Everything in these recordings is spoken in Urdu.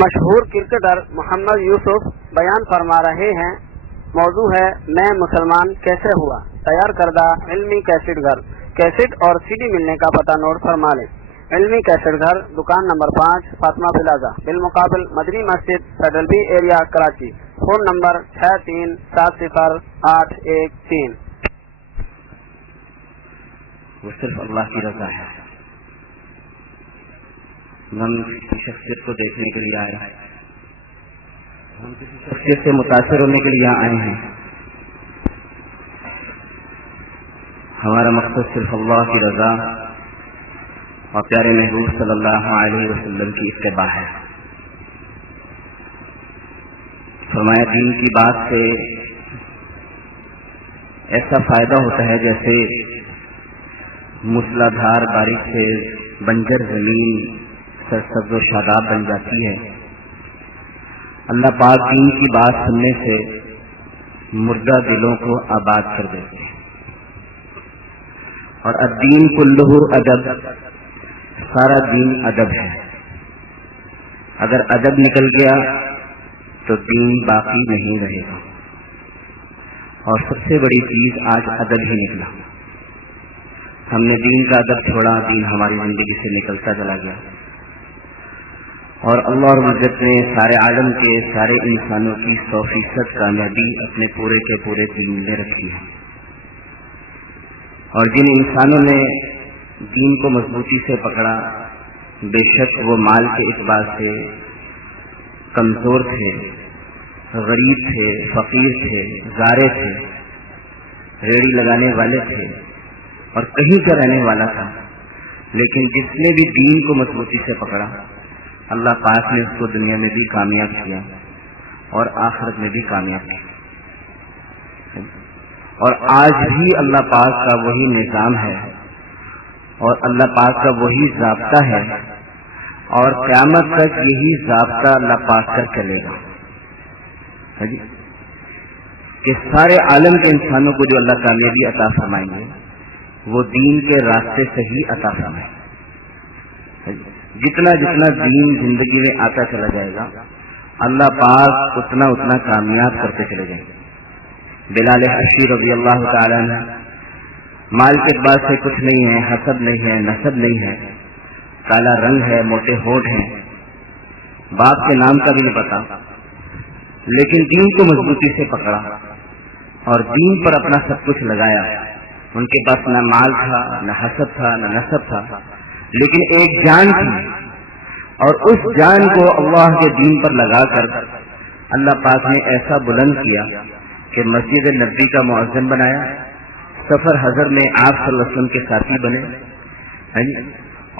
مشہور کرکٹر محمد یوسف بیان فرما رہے ہیں۔ موضوع ہے میں مسلمان کیسے ہوا۔ تیار کردہ علمی کیسٹ گھر، کیسٹ اور سی ڈی ملنے کا پتہ نوٹ فرما لیں۔ علمی کیسٹ گھر، دکان نمبر 5، فاطمہ پلازا، بالمقابل مدنی مسجد، federal be area, Karachi. Phone number 63708113۔ وہ صرف اللہ کی رضا ہے۔ ہم کسی شخصیت کو دیکھنے کے لیے آئے ہیں، ہم کسی شخصیت سے متاثر ہونے کے لیے آئے ہیں۔ ہمارا مقصد صرف اللہ کی رضا اور پیارے محبوب صلی اللہ علیہ وسلم کی اتباع ہے۔ فرمایا دین کی بات سے ایسا فائدہ ہوتا ہے جیسے موسلا دھار بارش سے بنجر زمین سرسبز و شاداب بن جاتی ہے۔ اللہ پاک دین کی بات سننے سے مردہ دلوں کو آباد کر دیتے ہیں۔ اور الدین کلہ ادب، سارا دین ادب ہے۔ اگر ادب نکل گیا تو دین باقی نہیں رہے گا، اور سب سے بڑی چیز آج ادب ہی نکلا۔ ہم نے دین کا ادب چھوڑا، دین ہماری زندگی سے نکلتا چلا گیا، اور اللہ رب العزت نے سارے عالم کے سارے انسانوں کی 100% کامیابی اپنے پورے کے پورے دین میں رکھی ہے۔ اور جن انسانوں نے دین کو مضبوطی سے پکڑا، بے شک وہ مال کے اعتبار سے کمزور تھے، غریب تھے، فقیر تھے، زارے تھے، ریڑھی لگانے والے تھے، اور کہیں کا رہنے والا تھا، لیکن جس نے بھی دین کو مضبوطی سے پکڑا، اللہ پاک نے اس کو دنیا میں بھی کامیاب کیا اور آخرت میں بھی کامیاب کیا۔ اور آج بھی اللہ پاک کا وہی نظام ہے اور اللہ پاک کا وہی ضابطہ ہے، اور قیامت تک یہی ضابطہ اللہ پاک کر چلے گا کہ سارے عالم کے انسانوں کو جو اللہ کامیابی عطا فرمائیں گے وہ دین کے راستے سے ہی عطا فرمائیں۔ جتنا جتنا دین زندگی میں آتا چلا جائے گا، اللہ پاک اتنا اتنا کامیاب کرتے چلے جائیں گے۔ بلال حبشی رضی اللہ تعالی عنہ، مال کے بعد سے کچھ نہیں ہے، حسب نہیں ہے، نسب نہیں ہے، کالا رنگ ہے، موٹے ہونٹ ہیں، باپ کے نام کا بھی نہیں پتا، لیکن دین کو مضبوطی سے پکڑا اور دین پر اپنا سب کچھ لگایا۔ ان کے پاس نہ مال تھا، نہ حسب تھا، نہ نسب تھا، لیکن ایک جان تھی، اور اس جان کو اللہ کے دین پر لگا کر اللہ پاک نے ایسا بلند کیا کہ مسجد نبوی کا مؤذن بنایا، سفر حضر میں آپ صلی اللہ علیہ وسلم کے ساتھی بنے،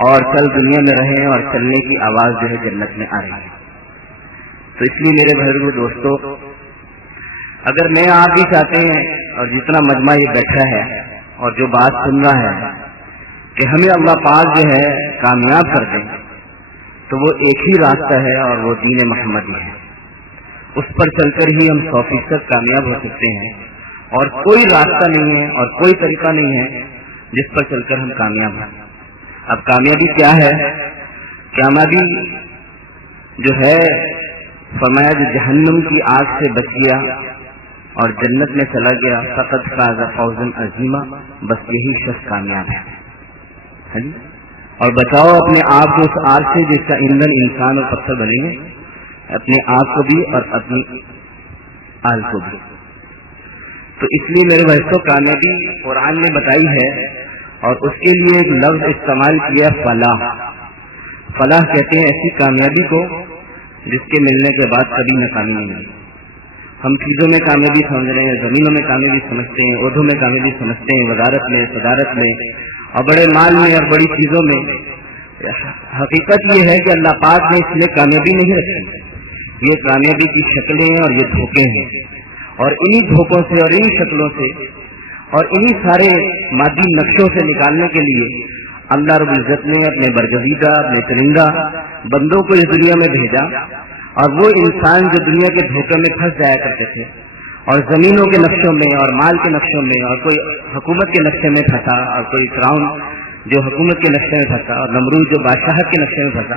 اور کل دنیا میں رہے اور چلنے کی آواز جو ہے جنت میں آ رہی ہے۔ تو اس لیے میرے بھائیو دوستو، اگر میں آپ بھی چاہتے ہیں اور جتنا مجمع یہ بیٹھا ہے اور جو بات سن رہا ہے کہ ہمیں اللہ پاک جو ہے کامیاب کر دیں، تو وہ ایک ہی راستہ ہے اور وہ دین محمدی ہے۔ اس پر چل کر ہی ہم 100% کامیاب ہو سکتے ہیں، اور کوئی راستہ نہیں ہے اور کوئی طریقہ نہیں ہے جس پر چل کر ہم کامیاب ہوں۔ اب کامیابی کیا ہے؟ کامیابی جو ہے، فرمایا جو جہنم کی آگ سے بچ گیا اور جنت میں چلا گیا، فقط فاز فوزا عظیما، بس یہی شخص کامیاب ہے۔ اور بچاؤ اپنے آپ کو اس آگ سے جس کا ایندھن انسان اور پتھر بنے گے، اپنے آپ کو بھی اور اپنی آل کو بھی۔ تو اس لیے میرے بھائیو کامیابی قرآن نے بتائی ہے، اور اس کے لیے ایک لفظ استعمال کیا، فلاح۔ فلاح کہتے ہیں ایسی کامیابی کو جس کے ملنے کے بعد کبھی ناکامی نہیں ملی۔ ہم چیزوں میں کامیابی سمجھ رہے ہیں، زمینوں میں کامیابی سمجھتے ہیں، عہدوں میں کامیابی سمجھتے ہیں، وزارت میں، صدارت میں، اور بڑے مال میں اور بڑی چیزوں میں۔ حقیقت یہ ہے کہ اللہ پاک نے اس لیے کامیابی نہیں رکھی، یہ کامیابی کی شکلیں اور یہ دھوکے ہیں، اور انہی دھوکوں سے اور انہی شکلوں سے اور انہی سارے مادی نقشوں سے نکالنے کے لیے اللہ رب العزت نے اپنے برگزیدہ، اپنے چنندہ بندوں کو اس دنیا میں بھیجا، اور وہ انسان جو دنیا کے دھوکے میں پھنس جایا کرتے تھے اور زمینوں کے نقشوں میں اور مال کے نقشوں میں، اور کوئی حکومت کے نقشے میں پھنسا، اور کوئی فرعون جو حکومت کے نقشے میں پھنسا، اور نمرود جو بادشاہت کے نقشے میں پھنسا،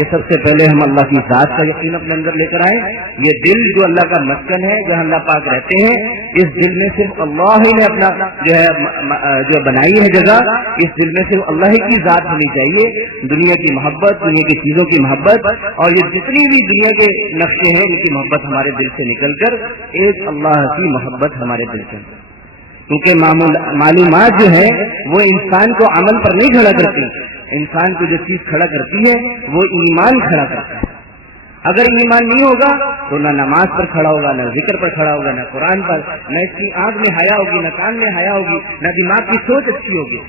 کہ سب سے پہلے ہم اللہ کی ذات کا یقین اپنے اندر لے کر آئیں. یہ دل جو اللہ کا مسکن ہے، جہاں اللہ پاک رہتے ہیں، اس دل میں صرف اللہ ہی نے اپنا جو بنائی ہے جگہ، اس دل میں صرف اللہ ہی کی ذات ہونی چاہیے. دنیا کی محبت، دنیا کی چیزوں کی محبت اور یہ جتنی بھی دنیا کے نقشے ہیں، ان کی محبت ہمارے دل سے نکل کر ایک اللہ کی محبت ہمارے دل سے. کیونکہ معلومات جو ہے وہ انسان کو عمل پر نہیں کھڑا کرتی. انسان کو جو چیز کھڑا کرتی ہے وہ ایمان کھڑا کرتا ہے. اگر ایمان نہیں ہوگا تو نہ نماز پر کھڑا ہوگا، نہ ذکر پر کھڑا ہوگا، نہ قرآن پر، نہ اس کی آنکھ میں حیا ہوگی، نہ کان میں حیا ہوگی، نہ دماغ کی سوچ اچھی ہوگی.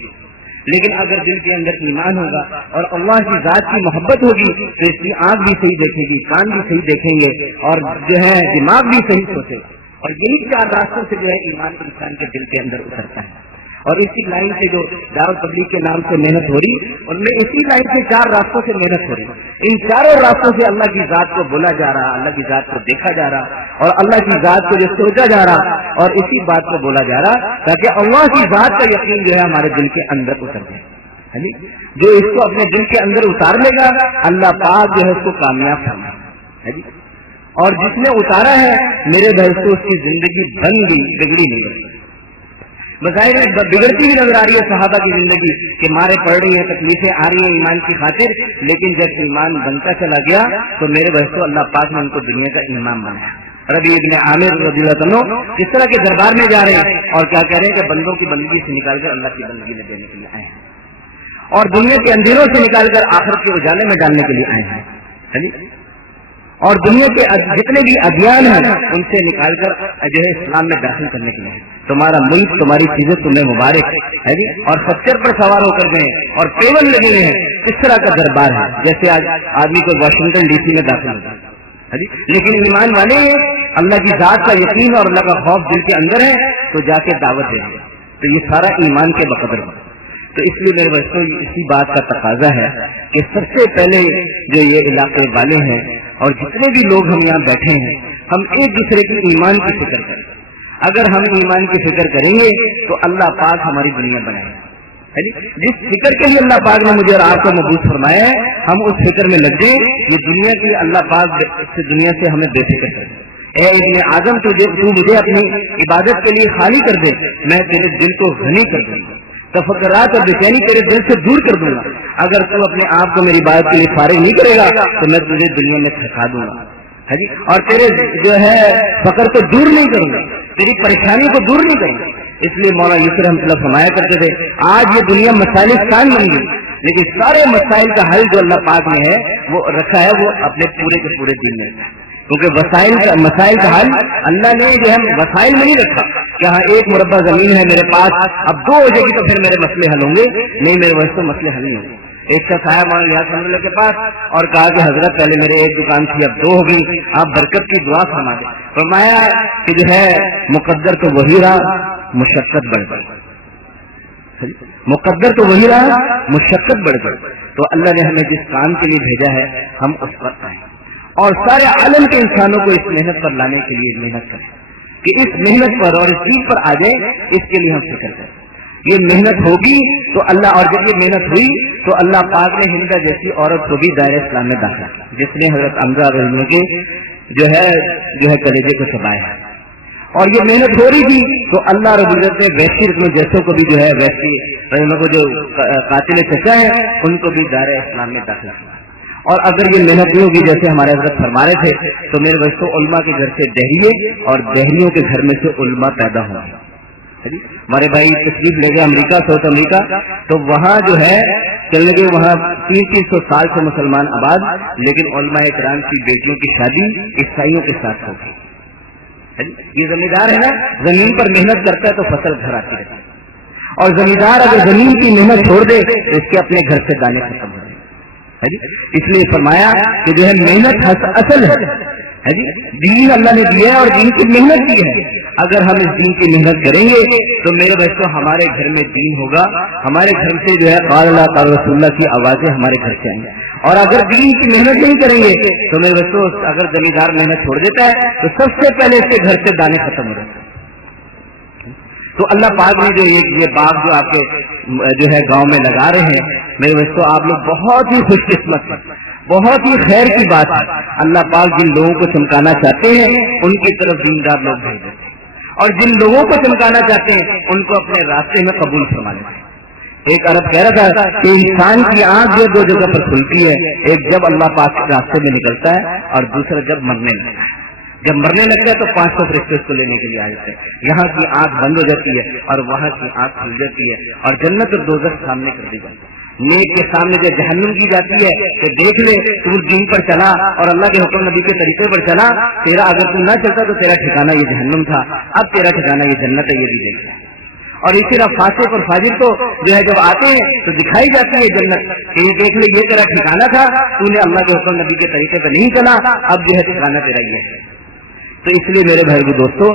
لیکن اگر دل کے اندر ایمان ہوگا اور اللہ کی ذات کی محبت ہوگی تو اس کی آنکھ بھی صحیح دیکھے گی، کان بھی صحیح دیکھیں گے اور جو ہے دماغ بھی صحیح سوچے گا. اور یہی 4 راستوں سے جو ہے ایمان انسان کے دل کے اندر اترتا ہے. اور اسی لائن سے جو دعوت تبلیغ کے نام سے محنت ہو رہی، ان میں اسی لائن سے 4 راستوں سے محنت ہو رہی. ان 4 راستوں سے اللہ کی ذات کو بولا جا رہا، اللہ کی ذات کو دیکھا جا رہا اور اللہ کی ذات کو جو سوچا جا رہا اور اسی بات کو بولا جا رہا تاکہ اللہ کی ذات کا یقین جو ہے ہمارے دل کے اندر اتر جائے. جو اس کو اپنے دل کے اندر اتار لے گا اللہ پاک جو ہے اس کو کامیاب فرمائے. اور جس نے اتارا ہے میرے بھائی کو اس کی زندگی بن گئی، بگڑی نہیں بنی. بظاہر بگڑتی بھی نظر آ رہی ہے صحابہ کی زندگی کہ مارے پڑ رہی ہیں، تکلیفیں آ رہی ہیں ایمان کی خاطر، لیکن جب ایمان بنتا چلا گیا تو میرے بھائی کو اللہ پاک نے ان کو دنیا کا امام بنایا. ربیع ابن عامر رضی اللہ عنہ کس طرح کے دربار میں جا رہے ہیں اور کیا کہہ رہے ہیں کہ بندوں کی بندگی سے نکال کر اللہ کی بندگی میں دینے کے لیے آئے ہیں اور دنیا کے اندھیروں سے نکال کر آخرت کے اجالے میں ڈالنے کے لیے آئے ہیں. اور دنیا کے جتنے بھی ادیان ہیں ان سے نکال کر جو ہے اسلام میں داخل کرنے کے لیے. تمہارا ملک، تمہاری چیزیں تمہیں مبارک ہے جی. اور خچر پر سوار ہو کر گئے اور پیون لگے ہوئے ہیں. کس طرح کا دربار ہے جیسے آج آدمی کو واشنگٹن ڈی سی میں داخل ہوتا ہے جی. لیکن ایمان والے اللہ کی ذات کا یقین اور اللہ کا خوف دل کے اندر ہے تو جا کے دعوت دیں گے. تو یہ سارا ایمان کے بقدر ہے. تو اس لیے میرے بچوں اسی بات کا تقاضا ہے کہ سب سے پہلے جو یہ علاقے والے ہیں اور جتنے بھی لوگ ہم یہاں بیٹھے ہیں، ہم ایک دوسرے کی ایمان کی فکر کریں. اگر ہم ایمان کی فکر کریں گے تو اللہ پاک ہماری دنیا بنائے گا. جس فکر کے لیے اللہ پاک نے مجھے اور آپ کو مبعوث فرمایا ہے، ہم اس فکر میں لگ جائیں. یہ دنیا کی اللہ پاک دنیا سے ہمیں بے فکر کرے. اے ابن آدم تو مجھے اپنی عبادت کے لیے خالی کر دے، میں تیرے دل کو غنی کر دوں گا. تفکرات اور بے چینی تیرے دل سے دور کر دوں گا. اگر تو اپنے آپ کو میری عبادت کے لیے فارغ نہیں کرے گا تو میں تجھے دنیا میں تھکا دوں گا جی. اور تیرے جو ہے فقر کو دور نہیں کروں گا، تیری پریشانی کو دور نہیں کروں گا. اس لیے مولانا یوسف رحمۃ اللہ فرمایا کرتے تھے آج یہ دنیا مسائلستان بن گئی، لیکن سارے مسائل کا حل جو اللہ پاک نے ہے وہ رکھا ہے، وہ اپنے پورے کے پورے دین میں. کیونکہ مسائل کا حل اللہ نے جو ہے وسائل میں نہیں رکھا کہ ہاں ایک مربع زمین ہے میرے پاس، اب 2 ہو جائے گی تو پھر میرے مسئلے حل ہوں گے. نہیں، میرے واسطے تو مسئلے حل نہیں ہوں گے. ایک شخص آیا مولانا یاسر اللہ کے پاس اور کہا کہ حضرت پہلے میرے ایک دکان تھی اب 2 ہو گئی، آپ برکت کی دعا فرما دیں. فرمایا کہ جو ہے مقدر تو وہی رہا، مشقت بڑھ گئی. مقدر تو وہی رہا، مشقت بڑھ گئی. تو اللہ نے ہمیں جس کام کے لیے بھیجا ہے ہم اس پر آئیں اور سارے عالم کے انسانوں کو اس محنت پر لانے کے لیے محنت کریں کہ اس محنت پر اور اس چیز پر آ جائیں. اس کے لیے ہم فکر کریں. یہ محنت ہوگی تو اللہ، اور جب یہ محنت ہوئی تو اللہ پاک نے ہندا جیسی عورت کو بھی دائرہ اسلام میں داخل کیا جس نے حضرت حمزہ رضی کے جو ہے کلیجے کو چبایا. اور یہ محنت ہو رہی تھی تو اللہ رب العزت نے ویسی رکن جیسوں کو بھی جو ہے ویسی کو جو قاتل چچا ہیں ان کو بھی دائرہ اسلام میں داخل کیا. اور اگر یہ محنت نہیں ہوگی جیسے ہمارے حضرت فرما رہے تھے تو میرے بچوں علماء کے گھر سے دہریے اور دہریوں کے گھر میں سے علماء پیدا ہوں گے. ہمارے بھائی تشریف لے گئے امریکہ، ساؤتھ امریکہ، تو وہاں جو ہے چلنے کے وہاں 300 سال سے مسلمان آباد، لیکن علماء کرام کی بیٹیوں کی شادی عیسائیوں کے ساتھ ہو گئی. یہ زمیندار ہے نا، زمین پر محنت کرتا ہے تو فصل گھر آتی رہتی ہے، اور زمیندار اگر زمین کی محنت چھوڑ دے تو اس کے اپنے گھر سے دانے ختم ہو جائے. اس لیے فرمایا کہ جو ہے محنت اصل ہے جی. دین اللہ نے دیا ہے اور دین کی محنت کی ہے. اگر ہم اس دین کی محنت کریں گے تو میرے بچوں ہمارے گھر میں دین ہوگا. ہمارے گھر سے جو ہے قال اللہ قال رسول اللہ کی آوازیں ہمارے گھر سے آئیں گی. اور اگر دین کی محنت نہیں کریں گے تو میرے بچوں اگر زمیندار محنت چھوڑ دیتا ہے تو سب سے پہلے اس کے گھر سے دانے ختم ہو جاتے ہیں. تو اللہ پاک نے جو یہ باغ جو آپ کے جو ہے گاؤں میں لگا رہے ہیں میرے بچوں آپ لوگ بہت ہی خوش قسمت ہیں. بہت ہی خیر کی بات ہے. اللہ پاک جن لوگوں کو چمکانا چاہتے ہیں ان کی طرف دیندار لوگ بھیج دیتے ہیں, اور جن لوگوں کو چمکانا چاہتے ہیں ان کو اپنے راستے میں قبول فرما لیتے ہیں. ایک عرب کہہ رہا تھا کہ انسان کی آنکھ جو دو جگہ پر کھلتی ہے, ایک جب اللہ پاک کے راستے میں نکلتا ہے اور دوسرا جب مرنے لگتا ہے. جب مرنے لگتا ہے تو 500 فرشتے اس کو لینے کے لیے آ جاتے ہیں. یہاں کی آنکھ بند ہو جاتی ہے اور وہاں کی آنکھ کھل جاتی ہے اور جنت اور دوزخ سامنے کر دی جاتی ہے. نیک کے سامنے جو جہنم کی جاتی ہے کہ دیکھ لے تو دین پر چلا اور اللہ کے حکم نبی کے طریقے پر چلا, تیرا اگر تو نہ چلتا تو تیرا ٹھکانہ یہ جہنم تھا, اب تیرا ٹھکانہ یہ جنت ہے, یہ بھی دیکھ. اور اسی طرح فاسق اور فاجر تو جو ہے جب آتے ہیں تو دکھائی جاتی ہے جنت کہ یہ دیکھ لے یہ تیرا ٹھکانہ تھا, تو نے اللہ کے حکم نبی کے طریقے پر نہیں چلا, اب جو ہے ٹھکانہ تیرا یہ ہے. تو اس لیے میرے بھائی دوستو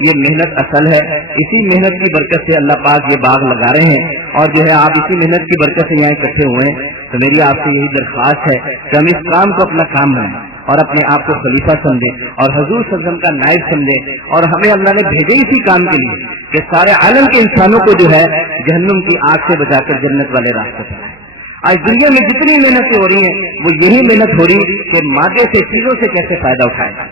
یہ محنت اصل ہے. اسی محنت کی برکت سے اللہ پاک یہ باغ لگا رہے ہیں اور جو ہے آپ اسی محنت کی برکت سے یہاں اکٹھے ہوئے ہیں. تو میری آپ سے یہی درخواست ہے کہ ہم اس کام کو اپنا کام بنائیں اور اپنے آپ کو خلیفہ سمجھیں اور حضور صلی اللہ علیہ وسلم کا نائب سمجھیں, اور ہمیں اللہ نے بھیجے اسی کام کے لیے کہ سارے عالم کے انسانوں کو جو ہے جہنم کی آگ سے بچا کر جنت والے راستے پر آئے. آج دنیا میں جتنی محنتیں ہو رہی ہیں وہ یہی محنت ہو رہی کہ مادے سے چیزوں سے کیسے فائدہ اٹھائے,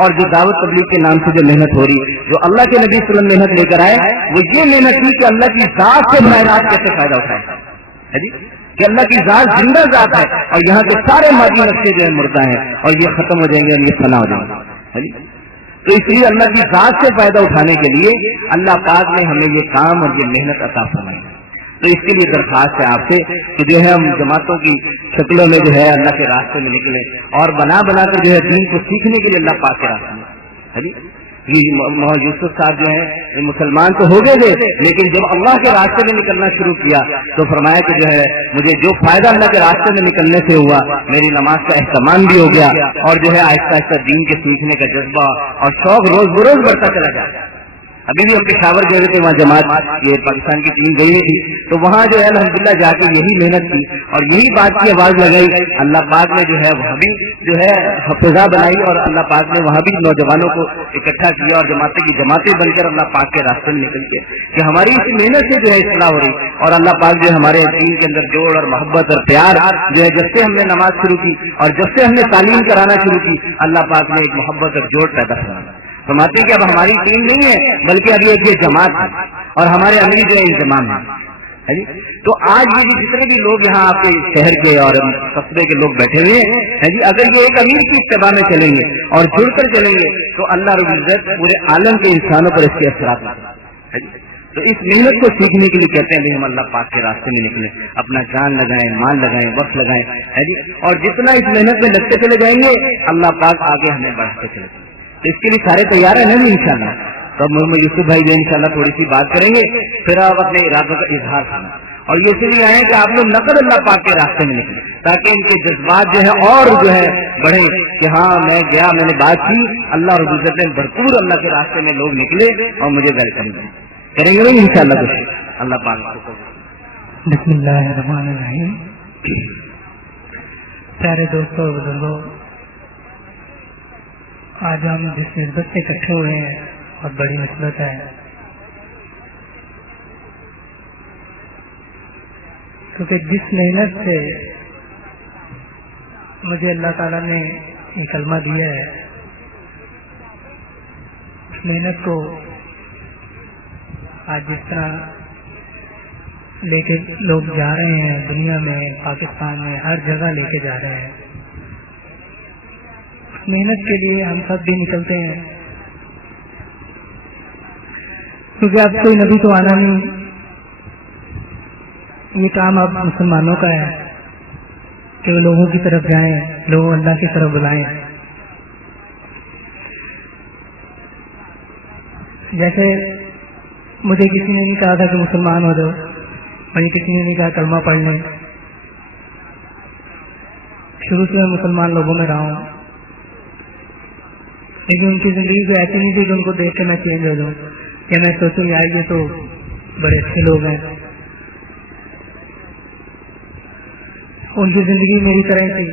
اور جو دعوت تبلیغ کے نام سے جو محنت ہو رہی, جو اللہ کے نبی صلی اللہ علیہ وسلم محنت لے کر آئے, وہ یہ محنت تھی کہ اللہ کی ذات سے براہ راست کیسے فائدہ اٹھائے جی, کہ اللہ کی ذات زندہ ذات ہے اور یہاں کے سارے مادی نقشے جو ہے مردہ ہیں اور یہ ختم ہو جائیں گے اور یہ فنا ہو جائیں گے. تو اس لیے اللہ کی ذات سے فائدہ اٹھانے کے لیے اللہ پاک نے ہمیں یہ کام اور یہ محنت عطا فرمائی. تو اس کے لیے درخواست ہے آپ سے کہ جو ہے ہم جماعتوں کی شکلوں میں جو ہے اللہ کے راستے میں نکلیں اور بنا بنا کر جو ہے دین کو سیکھنے کے لیے اللہ پاک کے راستے میں. یہ محمد یوسف صاحب جو ہیں مسلمان تو ہو گئے تھے, لیکن جب اللہ کے راستے میں نکلنا شروع کیا تو فرمایا کہ جو ہے مجھے جو فائدہ اللہ کے راستے میں نکلنے سے ہوا, میری نماز کا اہتمام بھی ہو گیا اور جو ہے آہستہ آہستہ دین کے سیکھنے کا جذبہ اور شوق روز بروز بڑھتا چلا گیا. ابھی بھی ہم پشاور گئے تھے, وہاں جماعت یہ پاکستان کی ٹیم گئی تھی, تو وہاں جو ہے الحمدللہ جا کے یہی محنت کی اور یہی بات کی آواز لگائی. اللہ پاک نے جو ہے وہاں بھی جو ہے حفظہ بنائی اور اللہ پاک نے وہاں بھی نوجوانوں کو اکٹھا کیا اور جماعتیں کی جماعتیں بن کر اللہ پاک کے راستے میں نکل کے کہ ہماری اس محنت سے جو ہے اصلاح ہو رہی, اور اللہ پاک جو ہے ہمارے دین کے اندر جوڑ اور محبت اور پیار جو ہے جب سے ہم نے نماز شروع کی اور جب سے ہم نے تعلیم کرانا شروع کی, اللہ پاک نے ایک محبت اور جوڑ پیدا کروایا. فرماتے کہ اب ہماری ٹیم نہیں ہے بلکہ اب یہ جماعت ہے اور ہمارے امیر جو ہے انضمام ہے. تو آج یہ جتنے بھی لوگ یہاں آپ کے شہر کے اور قصبے کے لوگ بیٹھے ہوئے ہیں جی, اگر یہ ایک امیر کی اتباع میں چلیں گے اور جڑ کر چلیں گے تو اللہ رب العزت پورے عالم کے انسانوں پر اس کے اثرات ہیں. تو اس محنت کو سیکھنے کے لیے کہتے ہیں ہم اللہ پاک کے راستے میں نکلیں, اپنا جان لگائیں, مال لگائیں, وقت لگائیں ہے جی, اور جتنا اس محنت میں لگتے چلے جائیں گے اللہ پاک آگے ہمیں بڑھاتے چلے جائیں. تو اس کے لیے سارے تیار ہیں نا جی انشاءاللہ. تو محمد یوسف بھائی جو انشاءاللہ تھوڑی سی بات کریں گے, پھر آپ اپنے ارادوں کا اظہار کرنا, اور یہ اس لیے آئے کہ آپ لوگ نقد اللہ پاک کے راستے میں نکلیں تاکہ ان کے جذبات جو ہے اور جو ہے بڑھیں کہ ہاں میں گیا, میں نے بات کی, اللہ رب العزت نے بھرپور اللہ کے راستے میں لوگ نکلے اور مجھے ویلکم کریں گے انشاءاللہ. کچھ اللہ پاک. بسم اللہ الرحمن الرحیم. پیارے دوستوں بزرگوں, آج ہم جس نسبت سے اکٹھے ہوئے ہیں اور بڑی نسبت ہے, کیونکہ جس محنت سے مجھے اللہ تعالیٰ نے یہ کلمہ دیا ہے, اس محنت کو آج جس طرح لے کے لوگ جا رہے ہیں دنیا میں, پاکستان میں, ہر جگہ لے کے جا رہے ہیں, محنت کے لیے ہم سب بھی نکلتے ہیں, کیونکہ اب کوئی نبی تو آنا نہیں, یہ کام اب مسلمانوں کا ہے کہ وہ لوگوں کی طرف جائیں, لوگوں اللہ کی طرف بلائیں. جیسے مجھے کسی نے نہیں کہا تھا کہ مسلمان ہو جاؤ, مجھے کسی نے نہیں کہا کلمہ پڑھ لیں, شروع سے میں مسلمان لوگوں میں رہا ہوں, لیکن ان کی زندگی کو ایسی نہیں تھی کہ ان کو دیکھ کے میں چینج ہو جاؤں یا میں سوچوں یار یہ تو بڑے اچھے لوگ ہیں. ان کی زندگی میری طرح تھی,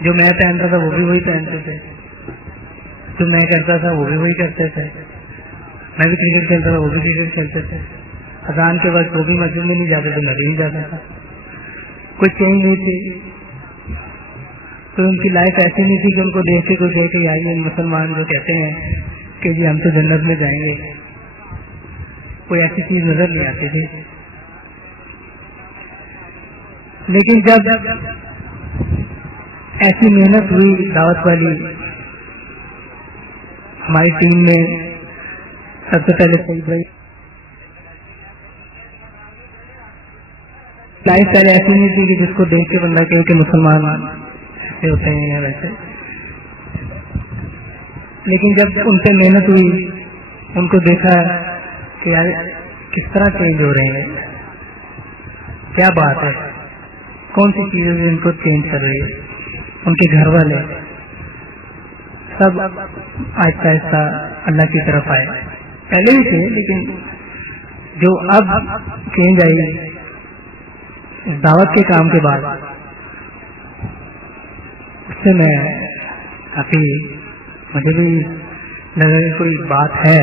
جو میں پہنتا تھا وہ بھی وہی پہنتے تھے, جو میں کرتا تھا وہ بھی وہی کرتے تھے, میں بھی کرکٹ کھیلتا تھا وہ بھی کرکٹ کھیلتے تھے, اذان کے وقت وہ بھی مسجد میں نہیں جاتے تھے, میں بھی نہیں جاتا تھا, کوئی چینج نہیں تھی. تو ان کی لائف ایسی نہیں تھی کہ ان کو دیکھ کے کوئی کہے کہ یار یہ مسلمان جو کہتے ہیں کہ جی ہم تو جنت میں جائیں گے، کوئی ایسی چیز نظر نہیں آتی تھی. لیکن جب ایسی محنت ہوئی دعوت والی، ہماری ٹیم میں سب سے پہلے سعید بھائی، لائف اسٹائل ایسی نہیں تھی کہ جس کو دیکھ کے بندہ کہے کہ مسلمان ایسے ہوتے ہیں یا ویسے. لیکن جب ان پہ محنت ہوئی، ان کو دیکھا کہ یار کس طرح چینج ہو رہے ہیں، کیا بات ہے، کون سی چیزیں ان کو چینج کر رہی ہے. ان کے گھر والے سب آہستہ آہستہ اللہ کی طرف آئے، پہلے بھی تھے لیکن جو اب چینج آئی اس دعوت کے کام کے بعد، اس سے میں کافی مجھے بھی لگا کہ کوئی بات ہے.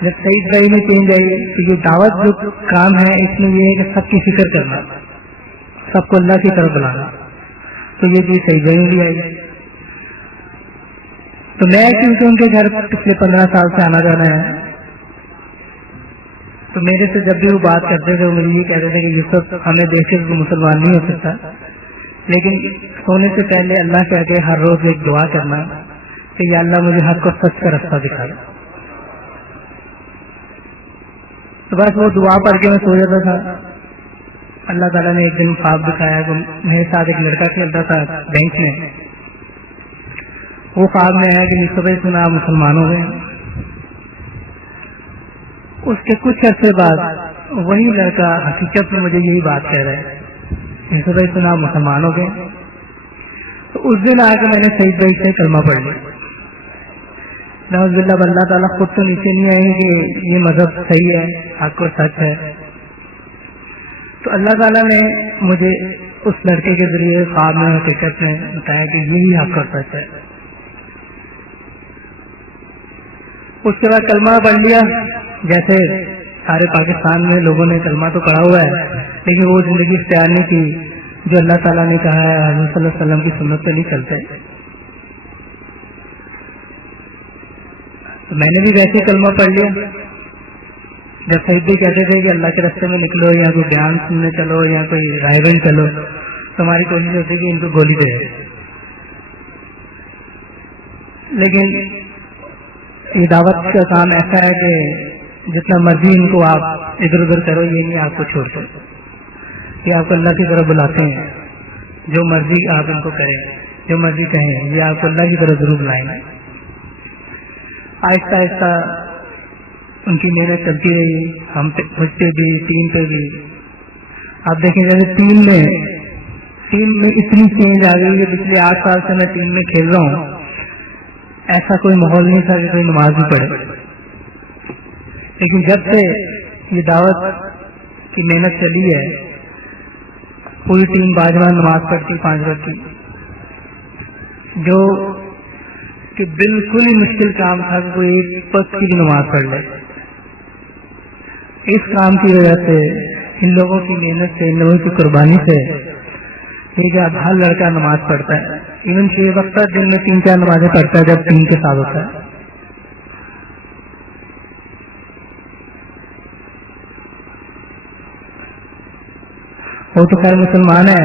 جب سعید بھائی میں چینج آئی تو یہ دعوت جو کام ہے اس میں یہ ہے کہ سب کی فکر کرنا، سب کو اللہ کی طرف بلانا، تو یہ چیز سعید بھائی میں بھی آئی. تو میں کیونکہ ان کے گھر پچھلے 15 سال سے آنا جانا ہے، تو میرے سے جب بھی وہ بات کرتے تھے وہ مجھے یہ کہتے تھے کہ یوسف ہمیں دیکھ کے مسلمان نہیں ہو سکتا، لیکن سونے سے پہلے اللہ کہہ کے ہر روز ایک دعا کرنا کہ یا اللہ مجھے حق کو سچ کا رستہ دکھا. تو بس وہ دعا پڑھ کے میں سو جاتا تھا. اللہ تعالیٰ نے ایک دن خواب دکھایا کہ میرے ساتھ ایک لڑکا کھیلتا تھا بینک میں، وہ خواب میں آیا کہ یوسف بھائی سنا آپ مسلمان ہو گئے. اس کے کچھ عرصے بعد وہی لڑکا حقیقت میں مجھے یہی بات کہہ رہا ہے، یوسف بھائی سنا آپ مسلمان ہو گئے. تو اس دن آ کے میں نے سعید بھائی سے کلمہ پڑھ لیا. نعوذ باللہ، اللہ تعالیٰ خود تو نیچے نہیں آئیں گے کہ یہ مذہب صحیح ہے، حق اور سچ ہے. تو اللہ تعالیٰ نے مجھے اس لڑکے کے ذریعے خواب میں حقیقت میں بتایا کہ یہی حق اور سچ ہے. اس کے بعد کلمہ پڑھ لیا. جیسے سارے پاکستان میں لوگوں نے کلمہ تو پڑھا ہوا ہے لیکن وہ زندگی اختیار نہیں کی جو اللہ تعالیٰ نے کہا ہے، حضرت صلی اللہ علیہ وسلم کی سنت پہ نہیں چلتے. تو میں نے بھی ویسے ہی کلمہ پڑھ لیا. جب سعید بھی کہتے تھے کہ اللہ کے راستے میں نکلو یا کوئی بیان سننے چلو یا کوئی رائے چلو، تو ہماری کوشش ہوتی کہ ان کو گولی دے. لیکن یہ دعوت کا کام ایسا ہے کہ جتنا مرضی ان کو آپ ادھر ادھر کرو، یہ نہیں آپ کو چھوڑتے، یہ آپ کو اللہ کی طرف بلاتے ہیں. جو مرضی آپ ان کو کریں، جو مرضی کہیں، یہ آپ کو اللہ کی طرف ضرور بلائیں گے. آہستہ آہستہ ان کی محنت چلتی رہی، ہم مجھ پہ بھی، ٹیم پہ بھی. آپ دیکھیں جیسے ٹیم میں اتنی چینج آ گئی کہ پچھلے 8 سال سے میں ٹیم میں کھیل رہا ہوں، ایسا کوئی ماحول نہیں تھا کہ کوئی نماز بھی پڑھے. لیکن جب سے یہ دعوت کی محنت چلی ہے، پوری ٹیم باجوان نماز پڑھتی 5 وقت کی، جو کہ بالکل ہی مشکل کام تھا کہ کوئی ایک وقت کی بھی نماز پڑھ لے. اس کام کی وجہ سے، ان لوگوں کی محنت سے، ان لوگوں کی قربانی سے ٹھیک ہے اب ہر لڑکا نماز پڑھتا ہے. ایون 6 وقت دن میں 3-4 نمازیں پڑھتا ہے جب ٹیم کے ساتھ ہوتا ہے. وہ تو خیر مسلمان ہے،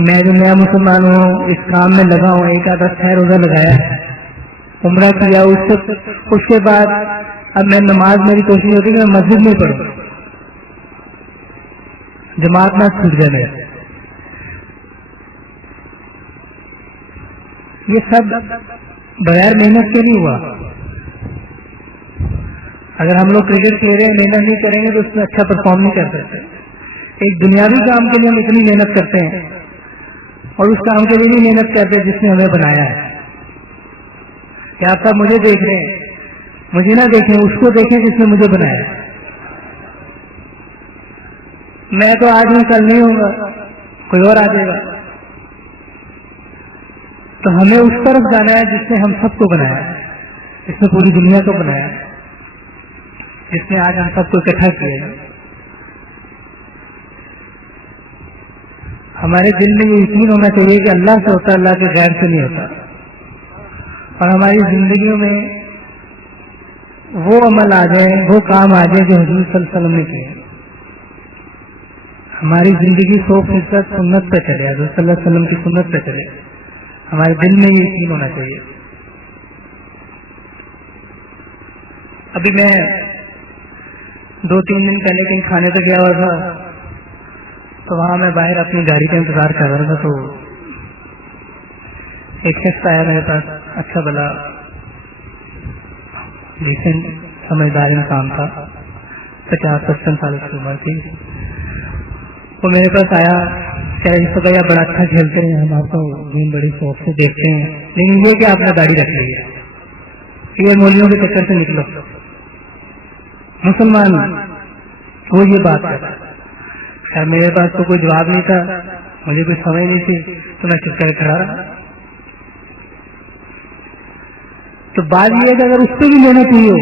میں جو نیا مسلمان ہوں اس کام میں لگا ہوں، ایک آدھا 6 روزہ لگایا، عمرہ کیا. اس کے بعد اب میں نماز، میری کوشش ہوتی ہے کہ میں مسجد میں پڑھوں، جماعت نہ چھوٹ جائے. یہ سب بغیر محنت کے نہیں ہوا. اگر ہم لوگ کرکٹ کھیل رہے ہیں، محنت نہیں کریں گے تو اس میں اچھا پرفارم نہیں کر سکتے. ایک دنیاوی کام کے لیے ہم اتنی محنت کرتے ہیں اور اس کام کے لیے بھی محنت کرتے ہیں جس نے ہمیں بنایا ہے. کہ آپ سب مجھے دیکھ رہے ہیں، مجھے نہ دیکھیں، اس کو دیکھیں جس نے مجھے بنایا ہے. میں تو آج ہوں، کل نہیں ہوں گا، کوئی اور آ جائے گا. تو ہمیں اس طرف جانا ہے جس نے ہم سب کو بنایا ہے، جس نے پوری دنیا کو بنایا ہے، جس نے آج ہم سب کو اکٹھا کیا ہے. ہمارے دل میں یہ یقین ہونا چاہیے کہ اللہ سے ہوتا ہے, اللہ کے غیر سے نہیں ہوتا. اور ہماری زندگیوں میں وہ عمل آ جائے, وہ کام آ جائے جو حضور صلی اللہ علیہ وسلم نے کیے. ہماری زندگی 100% سنت پہ چلے, حضور صلی اللہ علیہ وسلم کی سنت پہ چلے. ہمارے دل میں یہ یقین ہونا چاہیے. ابھی میں 2-3 دن پہلے کہیں کھانے پہ گیا ہوا تھا, تو وہاں میں باہر اپنی گاڑی کا انتظار کر رہا تھا, تو ایک شخص آیا میرے پاس, اچھا بلا ریسنٹ سمجھدار انسان تھا, 50-55 سال کی عمر تھی. وہ میرے پاس آیا, کہہ رہا بھائی آپ بڑا اچھا کھیلتے ہیں, ہم آپ کو گیم بڑی شوق سے دیکھتے ہیں, لیکن یہ کہ آپ نے گاڑی رکھ لی ہے, یہ مولیوں کے چکر سے نکلو. مسلمان وہ یہ بات کرتا. خیر میرے پاس تو کوئی جواب نہیں تھا, مجھے کوئی سمجھ نہیں تھی, تو میں چپ کر کھڑا رہا. تو بات یہ ہے کہ اگر اس پہ بھی محنت ہوئی ہو,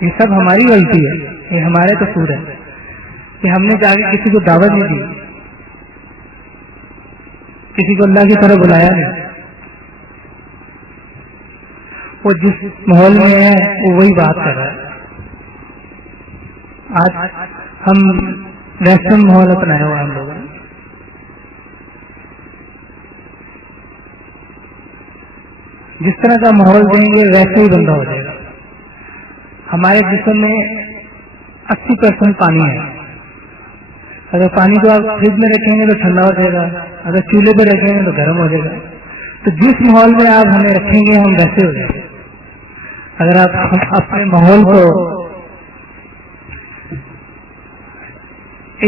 یہ سب ہماری غلطی ہے, یہ ہمارے قصور ہے کہ ہم نے جا کے کسی کو دعوت نہیں دی, کسی کو اللہ کی طرف بلایا نہیں. وہ جس ماحول میں ہے وہ وہی بات کر رہا ہے. آج ہم ویسٹرن ماحول اپنایا ہوا ہم لوگوں نے. جس طرح کا ماحول دیں گے ویسے ہی بندہ ہو جائے گا. ہمارے جسم میں 80% پانی ہے. اگر پانی کو آپ فریج میں رکھیں گے تو ٹھنڈا ہو جائے گا, اگر چولہے پہ رکھیں گے تو گرم ہو جائے گا. تو جس ماحول میں آپ ہمیں رکھیں گے ہم ویسے ہو جائیں گے. اگر آپ اپنے ماحول کو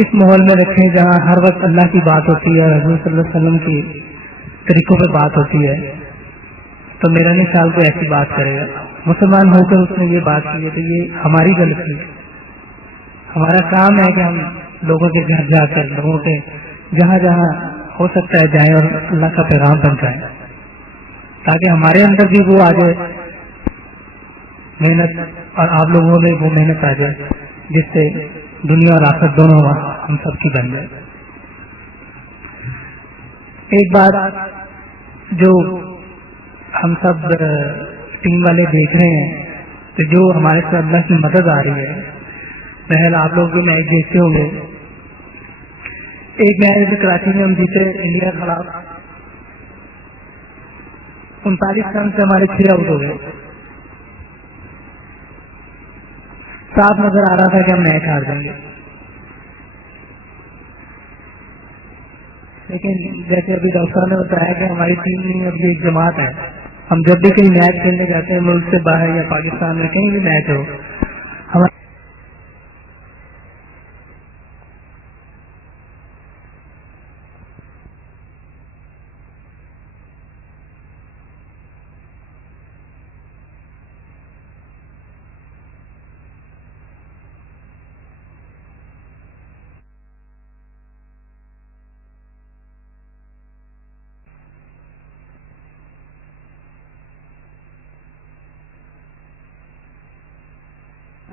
اس ماحول میں رکھیں جہاں ہر وقت اللہ کی بات ہوتی ہے اور حضور صلی اللہ علیہ وسلم کی طریقوں پہ بات ہوتی ہے, تو میرا نہیں خیال کوئی ایسی بات کرے گا. مسلمان ہو کر اس نے یہ بات کی ہے تو یہ ہماری غلطی ہے. ہمارا کام ہے کہ ہم لوگوں کے گھر جا کر لوگوں کے جہاں جہاں ہو سکتا ہے جائیں اور اللہ کا پیغام پہنچائیں, تاکہ ہمارے اندر بھی وہ آ جائے محنت, اور آپ لوگوں میں وہ محنت آ جائے جس سے دنیا اور آخرت دونوں ہم سب کی بن جائے. ایک بات جو ہم سب ٹیم والے دیکھ رہے ہیں, تو جو ہمارے سے اللہ کی مدد آ رہی ہے, پہلے آپ لوگ بھی میچ دیکھتے ہوں گے. ایک میچ کراچی میں ہم جیتے انڈیا کے خلاف, 39 رن سے ہمارے 6 آؤٹ ہو گئے. صاف نظر آ رہا تھا کہ ہم میچ ہار جائیں گے, لیکن جیسے ابھی ڈاکٹر نے بتایا کہ ہماری ٹیم نہیں, اب یہ ایک جماعت ہے. ہم جب بھی کہیں میچ کھیلنے جاتے ہیں ملک سے باہر یا پاکستان میں کہیں بھی میچ ہو, ہمارے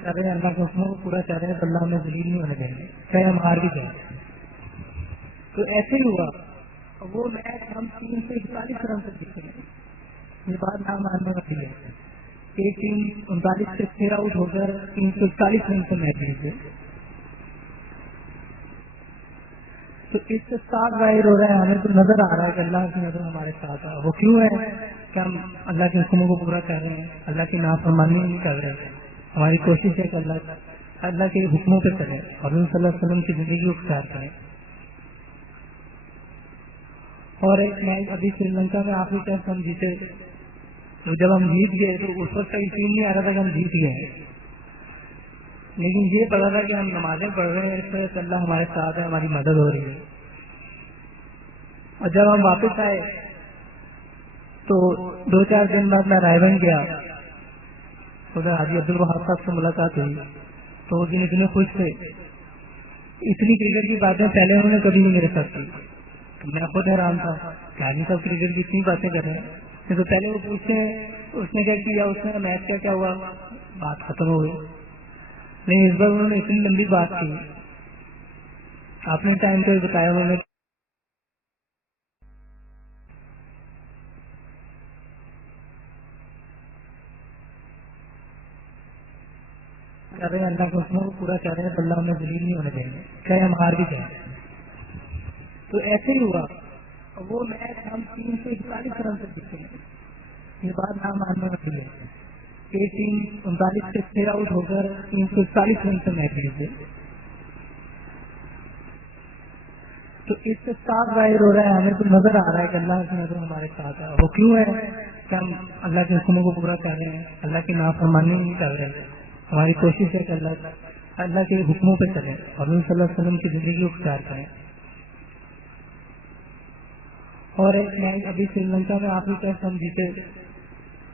کر رہے ہیں اللہ کے حکموں کو پورا کر رہے ہیں, تو اللہ ہمیں ذلیل نہیں ہونے دیں گے چاہے ہم ہار بھی جائیں. تو ایسے ہی ہوا, وہ میچ ہم 341 رن سے جیتے ہیں. یہ بات نہ ماننے والی ہے. ایک ٹیم 39 سے 6 آؤٹ ہو کر 341 رن سے میچ جیتے. تو اس سے صاف ظاہر ہو رہا ہے, ہمیں تو نظر آ رہا ہے کہ اللہ کی نظر ہمارے ساتھ ہے. وہ کیوں ہے کہ ہم اللہ کے حکموں کو پورا کر رہے ہیں, اللہ کی نافرمانی نہیں کر رہے ہیں. ہماری کوشش ہے کہ اللہ کے حکموں پہ کریں اور حضور صلی اللہ علیہ وسلم کی زندگی کو اختیار کریں. اور ایک میچ ابھی سری لنکا میں آخری ٹیسٹ ہم جیتے, تو جب ہم جیت گئے تو اس وقت کا یقین نہیں آ رہا تھا کہ ہم جیت گئے ہیں, لیکن یہ پتا تھا کہ ہم نمازیں پڑھ رہے ہیں, اس طرح سے اللہ ہمارے ساتھ ہے, ہماری مدد ہو رہی ہے. اور جب ہم واپس آئے تو 2-4 دن بعد میں رائے بن گیا, ادھر حاجی عبد الوہاب صاحب سے ملاقات ہوئی, تو وہ دن اتنے خوش تھے. اتنی کرکٹ کی باتیں پہلے انہوں نے کبھی نہیں میرے ساتھ کی. میں خود حیران تھا کہ حاجی صاحب کرکٹ کی اتنی باتیں کر رہے ہیں. تو پہلے وہ پوچھتے ہیں اس نے کیا کیا, اس نے میچ کیا ہوا, بات ختم ہو گئی. لیکن اس بار انہوں نے اتنی لمبی بات کی, آپ نے ٹائم پہ بتایا انہوں نے اللہ کے حکموں کو پورا کر رہے ہیں تو اللہ ہمیں ذلیل نہیں ہونے دیں گے، چاہے ہم ہار بھی جائیں۔ تو ایسے ہی ہوا، وہ میچ ہم 341 رن سے جیتے ہیں۔ یہ بات نہ ماننے والی ہے کہ ٹیم 39 سے 13 آؤٹ ہو کر 341 رن سے میچ جیتے۔ تو اس سے صاف ظاہر ہو رہا ہے، ہمیں تو نظر آ رہا ہے کہ اللہ کی نظر ہمارے ساتھ ہے۔ وہ کیوں ہے کہ ہم اللہ کے حکموں کو پورا کر رہے ہیں، اللہ کی نافرمانی نہیں کر رہے۔ ہماری کوشش ہے کہ اللہ کے حکموں پہ چلیں اور نبی صلی اللہ علیہ وسلم کی زندگی کو اختیار کریں۔ اور ایک میچ ابھی سری لنکا میں آخری ٹیسٹ ہم جیتے،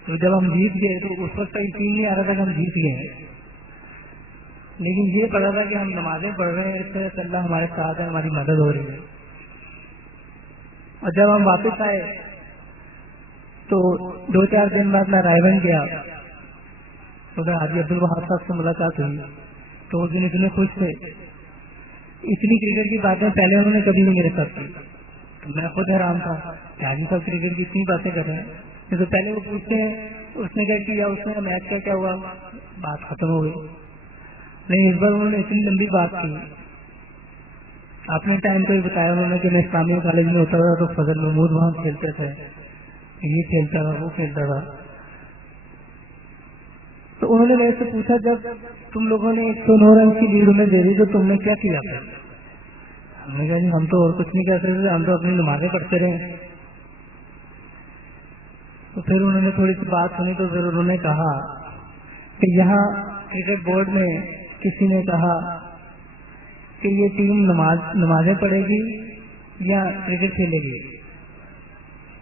تو جب ہم جیت گئے تو اس وقت یقین نہیں آ رہا تھا کہ ہم جیت گئے ہیں، لیکن یہ پتا تھا کہ ہم نمازیں پڑھ رہے ہیں، اس سے اللہ ہمارے ساتھ ہے، ہماری مدد ہو رہی ہے۔ اور جب ہم واپس آئے تو 2-4 دن بعد میں رائے گنج گیا تو میں حاجی عبد الوہاب صاحب سے ملاقات ہوئی، تو اس دن اتنے خوش تھے، اتنی کرکٹ کی باتیں پہلے انہوں نے کبھی نہیں میرے ساتھ کی۔ میں خود حیران تھا کہ حاجی صاحب کرکٹ کی اتنی باتیں کر رہے ہیں، تو پہلے وہ پوچھتے ہیں اس نے کیا کیا، اس نے میچ کا کیا ہوا، بات ختم ہو گئی۔ نہیں، اس بار انہوں نے اتنی لمبی بات کی، اپنے ٹائم کو ہی بتایا انہوں نے کہ میں اسلامیہ کالج میں ہوتا تھا تو فضل محمود وہاں کھیلتے تھے، یہ کھیلتا تھا، وہ کھیلتا تھا۔ تو انہوں نے میرے سے پوچھا جب تم لوگوں نے 109 رن کی لیڈ انہیں دے دی تو تم نے کیا کیا تھا؟ ہم نے کہا جی ہم تو اور کچھ نہیں کر سکتے تھے، ہم تو اپنی نمازیں پڑھتے رہے۔ تو پھر انہوں نے تھوڑی سی بات سنی تو پھر انہوں نے کہا کہ یہاں کرکٹ بورڈ میں کسی نے کہا کہ یہ ٹیم نمازیں پڑھے گی یا کرکٹ کھیلے گی،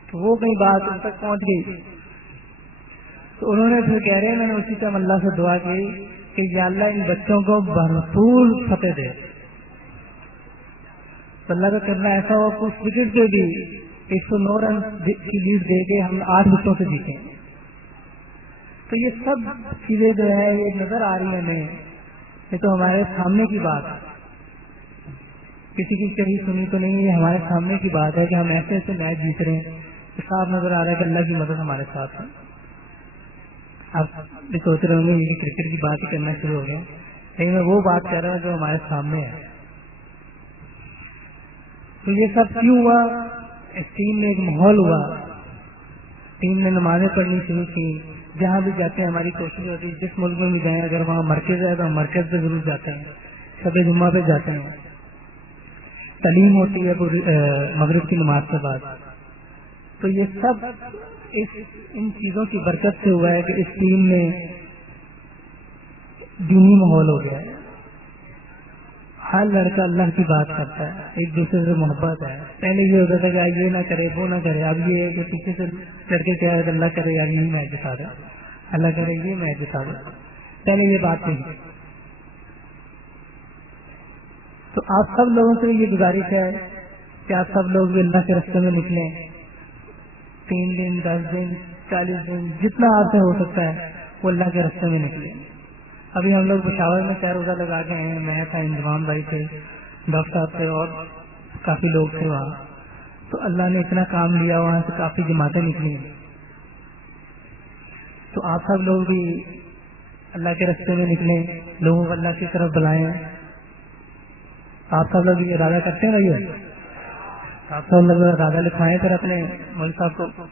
تو وہ کئی بات ان تک پہنچ گئی۔ تو انہوں نے پھر کہہ رہے ہیں میں نے اسی ٹائم اللہ سے دعا کی کہ یا اللہ ان بچوں کو بھرپور فتح دے۔ تو اللہ کا کرنا ایسا ہوا کہ اس وکٹ پہ بھی 109 رن کی لیڈ دے کے ہم 8 وکٹوں سے جیتے۔ تو یہ سب چیزیں جو ہے یہ نظر آ رہی ہیں ہمیں، یہ تو ہمارے سامنے کی بات ہے، کسی کی کہیں سنی تو نہیں، یہ ہمارے سامنے کی بات ہے کہ ہم ایسے ایسے میچ جیت رہے ہیں کہ صاف نظر آ رہا ہے کہ اللہ کی مدد ہمارے ساتھ ہے۔ آپ بھی سوچ رہے ہوں گے یہ کرکٹ کی بات ہی کرنا شروع ہو گیا، لیکن میں وہ بات کہہ رہا ہوں جو ہمارے سامنے ہے۔ تو یہ سب کیوں ہوا؟ اس ٹیم میں ایک ماحول ہوا، ٹیم نے نمازیں پڑھنی شروع کی، جہاں بھی جاتے ہیں ہماری کوشش ہوتی ہے جس ملک میں بھی جائیں، اگر وہاں مرکز ہے تو ہم مرکز پہ ضرور جاتے ہیں، شب جمعہ پہ جاتے ہیں، تعلیم ہوتی ہے مغرب کی نماز کے بعد۔ تو یہ سب ان چیزوں کی برکت سے ہوا ہے کہ اس ٹیم میں دینی ماحول ہو گیا ہے، ہر لڑکا اللہ کی بات کرتا ہے، ایک دوسرے سے محبت ہے۔ پہلے یہ ہوتا تھا کہ یہ نہ کرے وہ نہ کرے، اب یہ ہے کہ پیچھے سے لڑکے کہہ رہے اللہ کرے یار یہی میچ جتا دے، اللہ کرے یہ میچ جتا دے، پہلے یہ بات نہیں۔ تو آپ سب لوگوں سے یہ گزارش ہے کہ آپ سب لوگ بھی اللہ کے راستے میں نکلیں، 3 دن 10 دن 40 دن جتنا آپ سے ہو سکتا ہے وہ اللہ کے راستے میں نکلیں۔ ابھی ہم لوگ پشاور میں سیر روزہ لگا کے آئے ہیں، میں تھا، انضمام بھائی تھے، ڈاکٹر صاحب تھے اور کافی لوگ تھے وہاں۔ تو اللہ نے اتنا کام لیا، وہاں سے کافی جماعتیں نکلی۔ تو آپ سب لوگ بھی اللہ کے راستے میں نکلیں، لوگوں کو اللہ کی طرف بلائیں۔ آپ سب لوگ یہ ارادہ کرتے ہیں بھائی، آپ سب لوگ ارادہ لکھوائیں پھر اپنے مولوی صاحب کو۔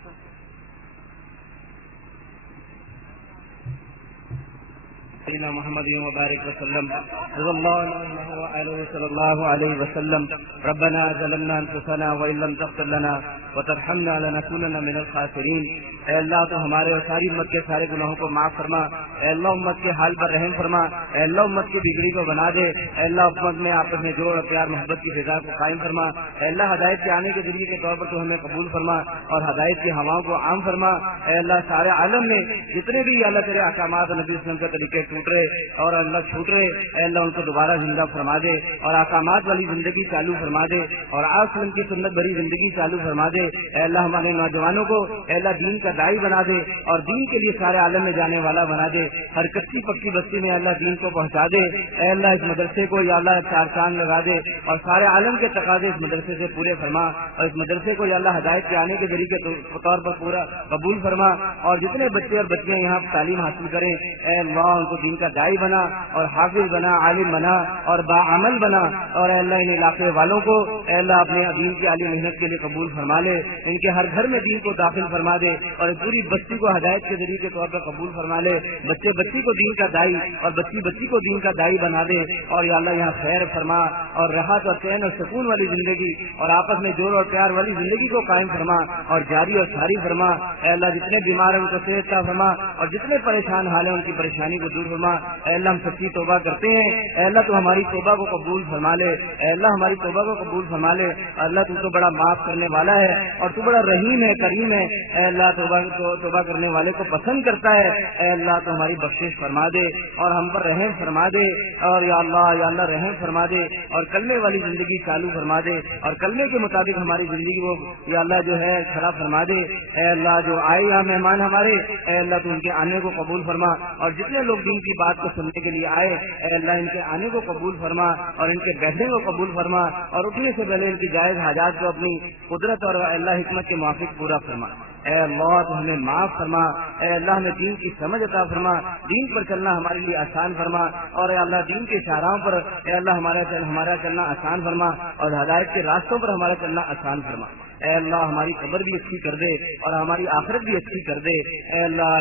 سيدنا محمد وبارك وسلم رضي الله عنه وآله صلى الله عليه وسلم ربنا ظلمنا أنفسنا وإن لم تغفر لنا وترحمنا لنكونن من الخاسرين۔ اے اللہ تو ہمارے اور ساری امت کے سارے گناہوں کو معاف فرما، اے اللہ امت کے حال پر رحم فرما، اے اللہ امت کی بگڑی کو بنا دے، اے اللہ امت میں آپس میں جوڑ اور پیار محبت کی فضا کو قائم فرما، اے اللہ ہدایت کے آنے کے ذریعے کے طور پر تو ہمیں قبول فرما اور ہدایت کی ہواؤں کو عام فرما۔ اے اللہ سارے عالم میں جتنے بھی اللہ تیرے احکامات اور نبی وسلم کے طریقے ٹوٹ رہے اور اللہ چھوٹ رہے، اے اللہ ان کو دوبارہ زندہ فرما دے اور احکامات والی زندگی چالو فرما دے اور آپ کی سنت بھری زندگی چالو فرما دے۔ دے، اے اللہ ہمارے نوجوانوں کو اے اللہ دین کا داعی بنا دے اور دین کے لیے سارے عالم میں جانے والا بنا دے، ہر کچی پکی بستی میں اللہ دین کو پہنچا دے، اے اللہ اس مدرسے کو یا اللہ چار چاند لگا دے اور سارے عالم کے تقاضے اس مدرسے سے پورے فرما، اور اس مدرسے کو یا اللہ ہدایت کے آنے کے ذریعے کے طور پر پورا قبول فرما، اور جتنے بچے اور بچیاں یہاں تعلیم حاصل کریں اے اللہ ان کو دین کا داعی بنا اور حافظ بنا، عالم بنا اور باعمل بنا، اور اے اللہ ان علاقے والوں کو اے اللہ اپنے دین کی عالی محنت کے لیے قبول فرما لے، ان کے ہر گھر میں دین کو داخل فرما دے اور اس پوری بستی کو ہدایت کے ذریعے کے طور پر قبول فرما لے، بچے بچی کو دین کا داعی اور بچی بچی کو دین کا داعی بنا دے، اور یا اللہ یہاں خیر فرما اور راحت اور چین اور سکون والی زندگی اور آپس میں جوڑ اور پیار والی زندگی کو قائم فرما اور جاری اور ساری فرما، اے اللہ جتنے بیمار ہیں ان کو صحت عطا فرما اور جتنے پریشان حال ہیں ان کی پریشانی کو دور فرما، اے اللہ ہم سچی توبہ کرتے ہیں، اے اللہ تو ہماری توبہ کو قبول فرما لے، اے اللہ ہماری توبہ کو قبول فرما لے، اللہ تو بڑا معاف کرنے والا ہے اور تو بڑا رحیم ہے، کریم ہے، اے اللہ توبہ کرنے والے کو پسند کرتا ہے، اے اللہ تو ہماری بخشش فرما دے اور ہم پر رحم فرما دے، اور یا اللہ رحم فرما دے اور کلمے والی زندگی چالو فرما دے اور کلمے کے مطابق ہماری زندگی وہ یا اللہ جو ہے کھڑا فرما دے، اے اللہ جو آئے یہاں مہمان ہمارے اے اللہ تو ان کے آنے کو قبول فرما، اور جتنے لوگ دین کی بات کو سننے کے لیے آئے اے اللہ ان کے آنے کو قبول فرما اور ان کے بیٹھنے کو قبول فرما اور اٹھنے سے پہلے ان کی جائز حاجات کو اپنی قدرت اور اللہ حکمت کے موافق پورا فرما، اے اللہ تو ہمیں معاف فرما، اے اللہ ہمیں دین کی سمجھ عطا فرما، دین پر چلنا ہمارے لیے آسان فرما، اور اے اللہ دین کے شاہراہوں پر اے اللہ ہمارا چلنا آسان فرما اور ہدایت کے راستوں پر ہمارا چلنا آسان فرما، اے اللہ ہماری قبر بھی اچھی کر دے اور ہماری آخرت بھی اچھی کر دے، اے اللہ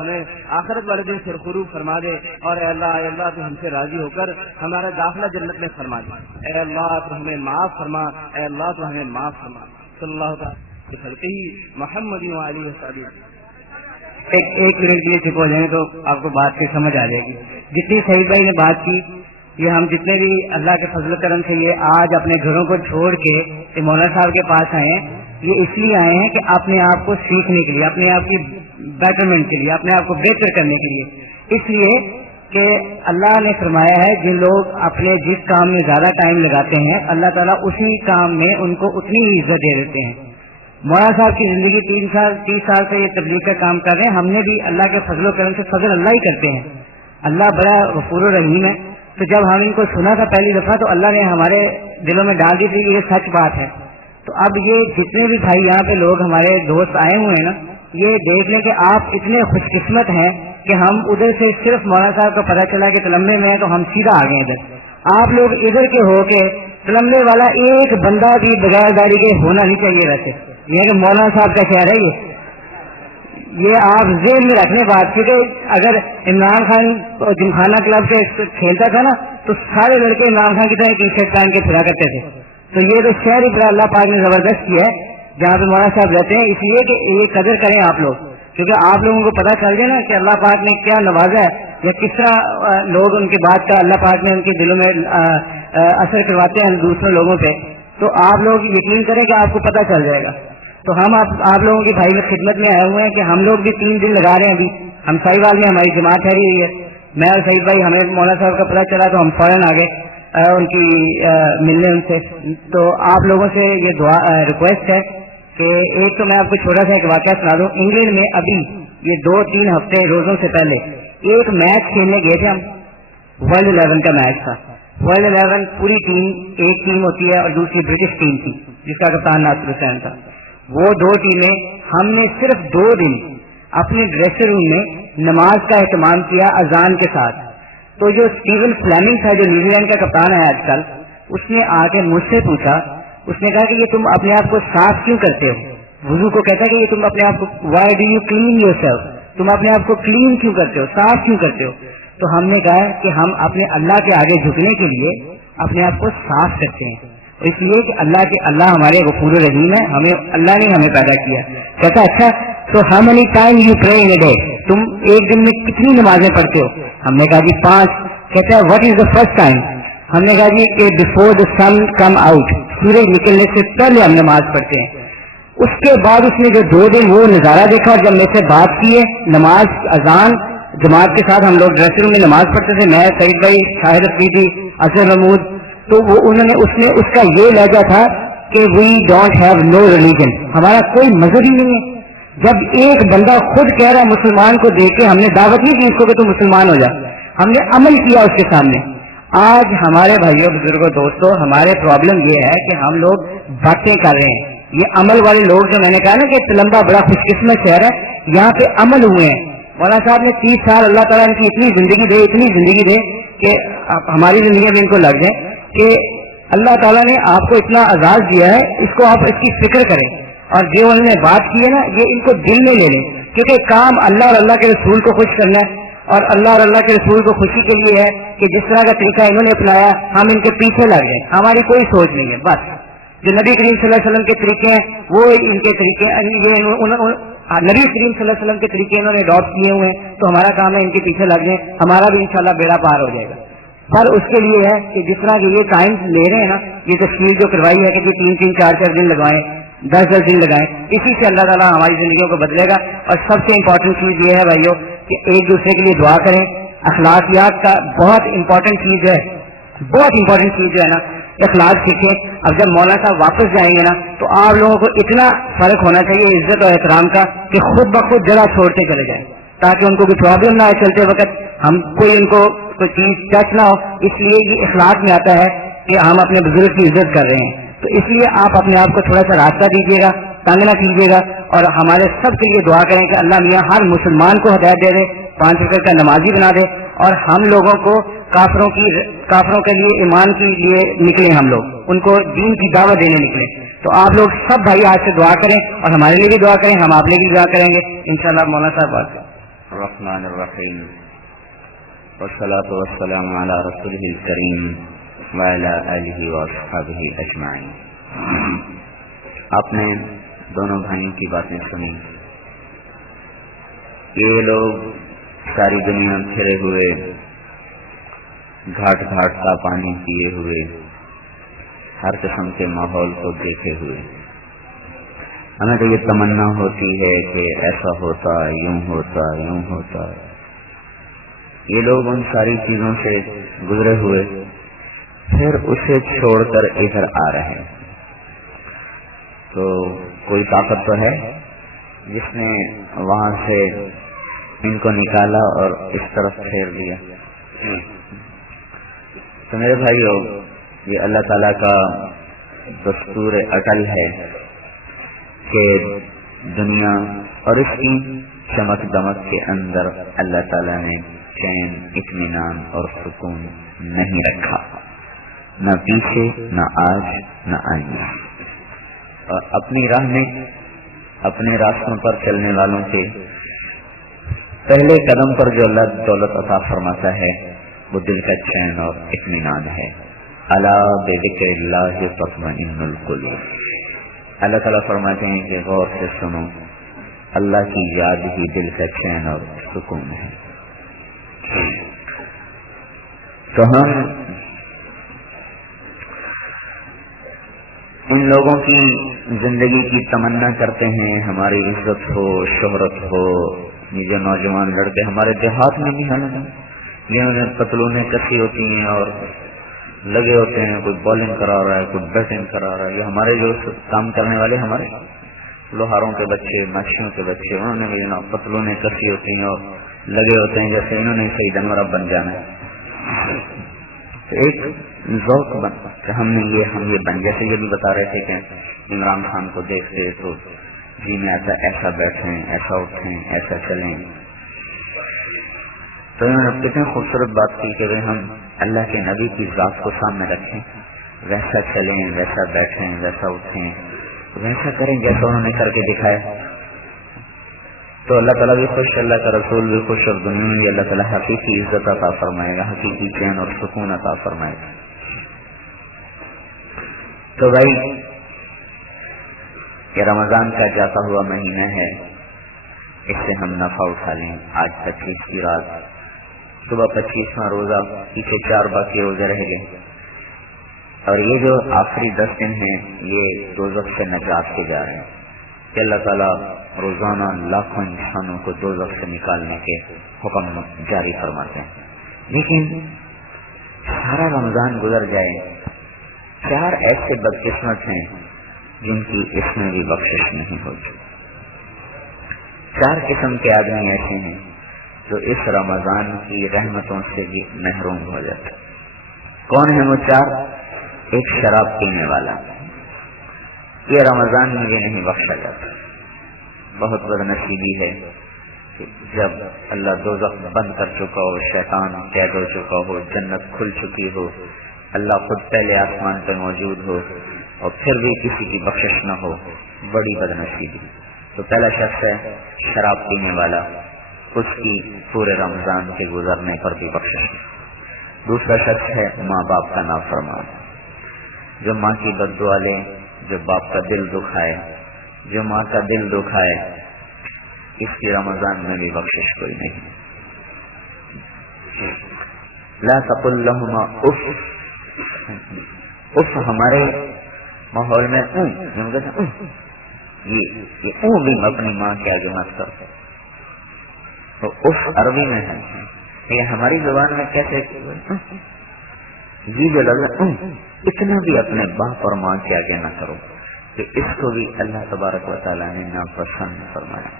ہمیں آخرت والے دن سرخروب فرما دے، اور اے اللہ تو ہم سے راضی ہو کر ہمارا داخلہ جنت میں فرما دے، اے اللہ تو ہمیں معاف فرما، اے اللہ تو ہمیں معاف فرما، صلی اللہ تعالی محمد ایک منٹ کے لیے چپ ہو جائیں تو آپ کو بات کی سمجھ آ جائے گی۔ جتنی سعید بھائی نے بات کی، یہ ہم جتنے بھی اللہ کے فضل و کرم سے یہ آج اپنے گھروں کو چھوڑ کے مولانا صاحب کے پاس آئے ہیں، یہ اس لیے آئے ہیں کہ اپنے آپ کو سیکھنے کے لیے، اپنے آپ کی بیٹرمنٹ کے لیے، اپنے آپ کو بہتر کرنے کے لیے، اس لیے کہ اللہ نے فرمایا ہے جن لوگ اپنے جس کام میں زیادہ ٹائم لگاتے ہیں اللہ تعالیٰ اسی کام میں ان کو اتنی ہی عزت دے دیتے ہیں۔ مولانا صاحب کی زندگی 30 سال سے یہ تبلیغ کا کام کر رہے ہیں، ہم نے بھی اللہ کے فضل و کرم سے فضل اللہ ہی کرتے ہیں، اللہ بڑا غفور و رحیم ہے۔ تو جب ہم ان کو سنا تھا پہلی دفعہ تو اللہ نے ہمارے دلوں میں ڈال دی تھی یہ سچ بات ہے۔ تو اب یہ جتنے بھی بھائی یہاں پہ لوگ ہمارے دوست آئے ہوئے ہیں نا، یہ دیکھ لیں کہ آپ اتنے خوش قسمت ہیں کہ ہم ادھر سے صرف مولانا صاحب کا پتہ چلا کہ تلمبے میں ہے تو ہم سیدھا آ گئے ادھر۔ آپ لوگ ادھر کے ہو کے تلمبے والا ایک بندہ بھی بغیر داڑھی کے ہونا نہیں چاہیے، ویسے یہ کہ مولانا صاحب کا شہر ہے یہ آپ ذہن میں رکھنے بات، کیونکہ اگر عمران خان جمخانہ کلب سے کھیلتا تھا نا تو سارے لڑکے عمران خان کی طرح ٹی شرٹ پہن کے پھرا کرتے تھے۔ تو یہ تو شہر ہی اللہ پاک نے زبردست کیا ہے جہاں پہ مولانا صاحب رہتے ہیں، اس لیے کہ یہ قدر کریں آپ لوگ، کیونکہ آپ لوگوں کو پتہ چل جائے نا کہ اللہ پاک نے کیا نوازا ہے یا کس طرح لوگ ان کی بات کا اللہ پاک نے ان کے دلوں میں اثر کرواتے ہیں دوسرے لوگوں پہ، تو آپ لوگ یقین کریں کہ آپ کو پتہ چل جائے گا۔ تو ہم آپ لوگوں کی بھائی میں خدمت میں آئے ہوئے ہیں کہ ہم لوگ بھی 3 دن لگا رہے ہیں، ابھی ہم سائی وال میں ہماری جماعت ٹھہری ہوئی ہے، میں اور سعید بھائی ہمیں مولانا صاحب کا پتہ چلا تو ہم فوراً آ گئے ان کی ملنے ان سے۔ تو آپ لوگوں سے یہ دعا ریکویسٹ ہے کہ ایک تو میں آپ کو چھوٹا سا ایک واقعہ سنا دوں۔ انگلینڈ میں ابھی یہ 2-3 ہفتے روزوں سے پہلے ایک میچ کھیلنے گئے تھے ہم، ورلڈ 11 کا میچ تھا۔ ورلڈ 11 پوری ٹیم، ایک ٹیم ہوتی ہے اور دوسری برٹش ٹیم تھی جس کا کپتان ناصر حسین تھا۔ وہ 2 ٹیمیں، ہم نے صرف 2 دن اپنے ڈریسنگ روم میں نماز کا اہتمام کیا اذان کے ساتھ۔ تو جو اسٹیون فلیمنگ تھا جو نیوزی لینڈ کا کپتان ہے آج کل، اس نے آ کے مجھ سے پوچھا، اس نے کہا کہ یہ تم اپنے آپ کو صاف کیوں کرتے ہو؟ وضو کو کہتا ہے کہ یہ تم اپنے آپ کو why do you clean your self, تم اپنے آپ کو کلین کیوں کرتے ہو، صاف کیوں کرتے ہو؟ تو ہم نے کہا کہ ہم اپنے اللہ کے آگے جھکنے کے لیے اپنے آپ کو صاف کرتے ہیں، اس لیے کہ اللہ ہمارے غفور رحیم ہے، اللہ نے ہمیں پیدا کیا۔ کہتا اچھا تو how many time you pray in a day, تم ایک دن میں کتنی نمازیں پڑھتے ہو؟ ہم نے کہا جی 5۔ کہتا ہے what is the first time? ہم نے کہا جی کہ before the sun come out, سورج نکلنے سے پہلے ہم نماز پڑھتے ہیں۔ اس کے بعد اس نے جو 2 دن وہ نظارہ دیکھا اور جب میرے سے بات کی ہے، نماز اذان جماعت کے ساتھ ہم لوگ ڈریسنگ روم میں نماز پڑھتے تھے، میں سعید بھائی، شاہد افریدی، اظہر محمود، تو وہ اس کا یہ لہجہ تھا کہ we don't have no religion, ہمارا کوئی مذہب ہی نہیں ہے. جب ایک بندہ خود کہہ رہا ہے مسلمان کو دیکھ کے، ہم نے دعوت نہیں کی اس کو کہ تو مسلمان ہو جا، ہم نے عمل کیا اس کے سامنے. آج ہمارے بھائیوں بزرگوں دوستوں ہمارے پرابلم یہ ہے کہ ہم لوگ باتیں کر رہے ہیں. یہ عمل والے لوگ جو میں نے کہا نا کہ تلمبا بڑا خوش قسمت شہر ہے، یہاں پہ عمل ہوئے ہیں. مولانا صاحب نے 30 سال اللہ تعالیٰ ان کی اتنی زندگی دے کہ ہماری زندگی میں ان کو لگ جائے کہ اللہ تعالیٰ نے آپ کو اتنا اعزاز دیا ہے، اس کو آپ اس کی فکر کریں. اور جو انہوں نے بات کی ہے نا یہ ان کو دل میں لے لیں، کیونکہ کام اللہ اور اللہ کے رسول کو خوش کرنا ہے، اور اللہ اور اللہ کے رسول کو خوشی کے لیے ہے کہ جس طرح کا طریقہ انہوں نے اپنایا ہم ان کے پیچھے لگ گئے. ہماری کوئی سوچ نہیں ہے، بس جو نبی کریم صلی اللہ علیہ وسلم کے طریقے ہیں وہ ان کے طریقے، نبی کریم صلی اللہ علیہ وسلم کے طریقے انہوں نے اڈاپٹ کیے ہوئے ہیں، تو ہمارا کام ہے ان کے پیچھے لگ جائیں، ہمارا بھی انشاءاللہ بیڑا پار ہو جائے گا. پر اس کے لیے ہے کہ جس طرح کہ یہ ٹائم لے رہے ہیں نا، یہ تشکیل جو کروائی ہے کہ 3 4 دن لگوائیں، 10 دن لگائیں، اسی سے اللہ تعالیٰ ہماری زندگیوں کو بدلے گا. اور سب سے امپورٹنٹ چیز یہ ہے بھائیوں کہ ایک دوسرے کے لیے دعا کریں. اخلاقیات کا بہت امپورٹنٹ چیز ہے، بہت امپورٹنٹ چیز جو ہے نا اخلاق سیکھیں. اب جب مولانا صاحب واپس جائیں گے نا تو آپ لوگوں کو اتنا فرق ہونا چاہیے عزت اور احترام کا کہ خود بخود جگہ چھوڑتے چلے جائیں، تاکہ ان کو کوئی پرابلم نہ آئے چلتے وقت، ہم کوئی ان کو کوئی چیز ٹچ نہ ہو. اس لیے یہ اخلاق میں آتا ہے کہ ہم اپنے بزرگ کی عزت کر رہے ہیں. تو اس لیے آپ اپنے آپ کو تھوڑا سا راستہ دیجیے گا، تنگ نہ کیجیے گا، اور ہمارے سب کے لیے دعا کریں کہ اللہ میاں ہر مسلمان کو ہدایت دے دے، 5 وقت کا نمازی بنا دے، اور ہم لوگوں کو کافروں کے لیے ایمان کے لیے نکلیں، ہم لوگ ان کو دین کی دعوت دینے نکلیں. تو آپ لوگ سب بھائی آج سے دعا کریں اور ہمارے لیے بھی دعا کریں، ہم آپ لیے بھی دعا کریں گے انشاءاللہ. مولانا صاحب بات کریں. الرحمن الرحیم والصلاة والسلام علی رسولہ الکریم وعلی آلہ واصحابہ اجمعین. آپ نے دونوں بھائیوں کی باتیں سنی. یہ لوگ ساری دنیا پھرے ہوئے، گھاٹ گھاٹ کا پانی پیے ہوئے، ہر قسم کے ماحول کو دیکھے ہوئے، ہمیں تو یہ تمنا ہوتی ہے کہ ایسا ہوتا، یوں ہوتا، یوں ہوتا. یہ لوگ ان ساری چیزوں سے گزرے ہوئے پھر اسے چھوڑ کر ادھر آ رہے ہیں. تو کوئی طاقت تو ہے جس نے وہاں سے ان کو نکالا اور اس طرف پھیر دیا. تو میرے بھائیو، یہ اللہ تعالیٰ کا دستور اٹل ہے کہ دنیا اور اس کی چمک دمک کے اندر اللہ تعالیٰ نے چین، اطمینان اور سکون نہیں رکھا، نہ پیچھے، نہ آج، نہ آئندہ. اور اپنی راہ میں اپنے راستوں پر چلنے والوں کے پہلے قدم پر جو اللہ دولت عطا فرماتا ہے وہ دل کا چین اور اطمینان ہے. الا بذکر اللہ تطمئن القلوب. اللہ تعالیٰ فرماتے ہیں کہ غور سے سنو، اللہ کی یاد ہی دل کا چین اور سکون ہے. تو ہم ان لوگوں کی زندگی کی تمنا کرتے ہیں، ہماری عزت ہو، شہرت ہو. یہ جو نوجوان لڑکے ہمارے دیہات میں بھی ہیں جنہوں نے پتلونیں کسی ہوتی ہیں اور لگے ہوتے ہیں، کوئی بالنگ کرا رہا ہے، کوئی بیٹنگ کرا رہا ہے. یہ ہمارے جو کام کرنے والے ہمارے لوہاروں کے بچے، نقشیوں کے بچے، انہوں نے بھی پتلونیں کسی ہوتی ہیں اور لگے ہوتے ہیں جیسے انہوں نے صحیح جانور بن جانا ہے. ایک ذوق بن کہ ہم یہ بن، جیسے یہ بھی بتا رہے تھے کہ عمران خان کو دیکھتے تو جی میں آتا ایسا بیٹھیں، ایسا اٹھیں، ایسا چلیں. تو انہوں نے کتنی خوبصورت بات کی کہ ہم اللہ کے نبی کی ذات کو سامنے رکھیں، ویسا چلیں، ویسا بیٹھیں، ویسا اٹھیں، ویسا کریں جیسا انہوں نے کر کے دکھایا. تو اللہ تعالیٰ بھی خوش، اللہ کا رسول بھی خوش، اور دنیا میں بھی اللہ تعالیٰ حقیقی عزت عطا فرمائے گا، حقیقی چین اور سکون عطا فرمائے گا. تو بھائی یہ رمضان کا جاتا ہوا مہینہ ہے، اس سے ہم نفع اٹھا لیں. آج 25 کی رات، صبح 25واں روزہ، پیچھے 4 باقی روزے رہ گئے. اور یہ جو آخری 10 دن ہیں یہ دوزخ سے نجات کے جا رہے ہیں کہ اللہ تعالیٰ روزانہ لاکھوں انسانوں کو دوزخ سے نکالنے کے حکم جاری فرماتے ہیں. لیکن سارا رمضان گزر جائے، 4 ایسے بدقسمت ہیں جن کی اس میں بھی بخشش نہیں ہوتی۔ 4 قسم کے آدمی ایسے ہیں جو اس رمضان کی رحمتوں سے بھی محروم ہو جاتے۔ کون ہے وہ 4؟ ایک شراب پینے والا، یہ رمضان میں بھی نہیں بخشا جاتا۔ بہت بد نصیبی ہے کہ جب اللہ دوزخ بند کر چکا ہو، شیطان قید ہو چکا ہو، جنت کھل چکی ہو، اللہ خود پہلے آسمان پہ موجود ہو اور پھر بھی کسی کی بخشش نہ ہو، بڑی بد نصیبی۔ تو پہلا شخص ہے شراب پینے والا، اس کی پورے رمضان کے گزرنے پر بھی بخشش نہیں۔ دوسرا شخص ہے ماں باپ کا نافرمان، جو ماں کی بد دعا لے، جو باپ کا دل دکھائے، جو ماں کا دل دکھائے، اس کی رمضان میں بھی بخشش کوئی نہیں۔ لا تقل لهما اف، اف ہمارے ماحول میں یہ بھی اپنی ماں کے آگے مت کرتے، تو اف عربی میں ہے، یہ ہماری زبان میں کیسے یہ جو لفظ اتنا بھی اپنے باپ اور ماں کے آگے نہ کرو، کہ اس کو بھی اللہ تبارک و تعالیٰ نے ناپسند فرمایا۔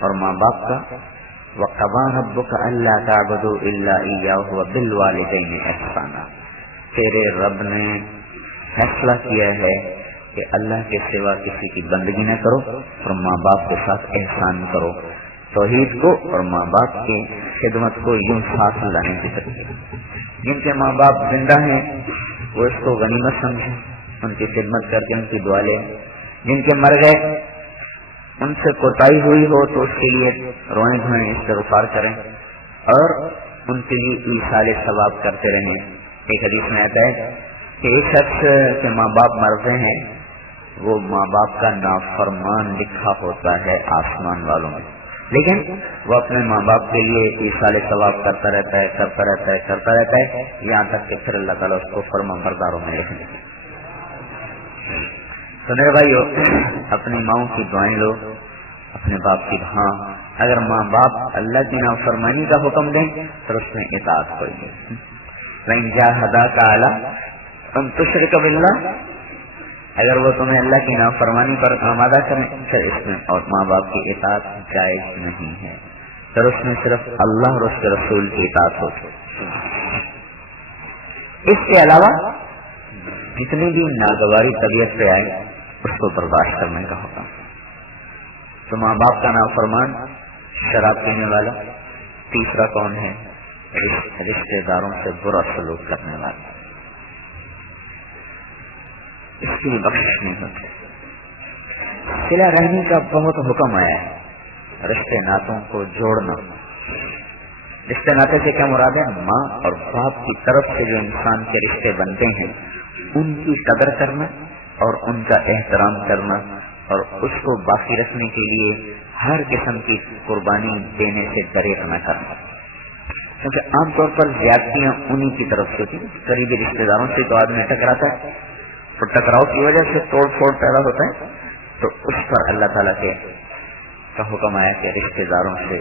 اور ماں باپ کا وَقَضَىٰ رَبُّكَ أَلَّا تَعْبُدُوا إِلَّا إِيَّاهُ وَبِالْوَالِدَيْنِ إِحْسَانًا، تیرے رب نے فیصلہ کیا ہے کہ اللہ کے سوا کسی کی بندگی نہ کرو اور ماں باپ کے ساتھ احسان کرو۔ توحید کو اور ماں باپ کی خدمت کو یوں ساتھ لانے کی ضرورت۔ جن کے ماں باپ زندہ ہیں وہ اس کو غنیمت سمجھیں، ان کی خدمت کر کے ان کی دعا لیں۔ جن کے مر گئے، ان سے کوتاہی ہوئی ہو تو اس کے لیے روئیں دھوئیں، استغفار کریں اور ان کے لیے ایصال ثواب کرتے رہیں۔ ایک حدیث میں آتا ہے کہ ایک شخص کے ماں باپ مرتے ہیں، وہ ماں باپ کا نافرمان لکھا ہوتا ہے آسمان والوں میں، لیکن وہ اپنے ماں باپ کے لیے ایصال ثواب کرتا رہتا ہے یہاں تک کہ پھر اللہ تعالیٰ اس کو فرما برداروں میں رکھیں۔ تو میرے بھائیو، اپنی ماؤں کی دعائیں لو، اپنے باپ کی۔ ہاں، اگر ماں باپ اللہ کی نافرمانی کا حکم دیں تو اس میں اطاعت کوئی نہیں۔ وَإِن جَاهَدَاكَ عَلَىٰ أَن تُشْرِكَ بِاللَّهِ، اگر وہ تمہیں اللہ کی نافرمانی پر آمادہ کریں پھر اس میں اور ماں باپ کی اطاعت جائز نہیں ہے، پھر اس میں صرف اللہ اور اس کے رسول کی اطاعت ہو۔ اس کے علاوہ جتنی بھی ناگواری طبیعت پہ آئے اس کو برداشت کرنے کا ہوگا۔ تو ماں باپ کا نافرمان، شراب پینے والا، تیسرا کون ہے؟ رشتے داروں سے برا سلوک کرنے والا، اس کی بخشش نہیں ہوتی۔ صلہ رحمی کا بہت حکم آیا ہے، رشتے ناتوں کو جوڑنا۔ رشتے ناتے سے کیا مراد ہے؟ ماں اور باپ کی طرف سے جو انسان کے رشتے بنتے ہیں ان کی قدر کرنا اور ان کا احترام کرنا اور اس کو باقی رکھنے کے لیے ہر قسم کی قربانی دینے سے دریغ نہ کرنا، کیونکہ عام طور پر زیادتیاں انہی کی طرف سے ہوتی ہیں۔ قریبی رشتے داروں سے تو آدمی ٹکراتا ہے، تو ٹکراؤ کی وجہ سے توڑ پھوڑ پیدا ہوتا ہے، تو اس پر اللہ تعالیٰ کا حکم آیا کہ رشتے داروں سے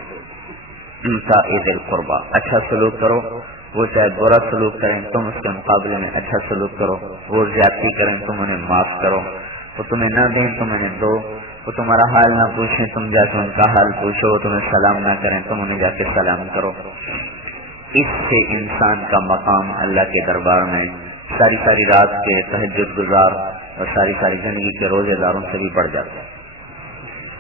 ایتاء ذی القربیٰ، اچھا سلوک کرو، وہ چاہے برا سلوک کریں تم اس کے مقابلے میں اچھا سلوک کرو، وہ زیادتی کریں تم انہیں معاف کرو، وہ تمہیں نہ دیں تم انہیں دو، وہ تمہارا حال نہ پوچھیں تم جا کے ان کا حال پوچھو، وہ تمہیں سلام نہ کریں تم انہیں جا کے سلام کرو۔ اس سے انسان کا مقام اللہ کے دربار میں ساری رات کے تہجد گزار اور ساری زندگی کے روزے داروں سے بھی بڑھ جاتا ہے۔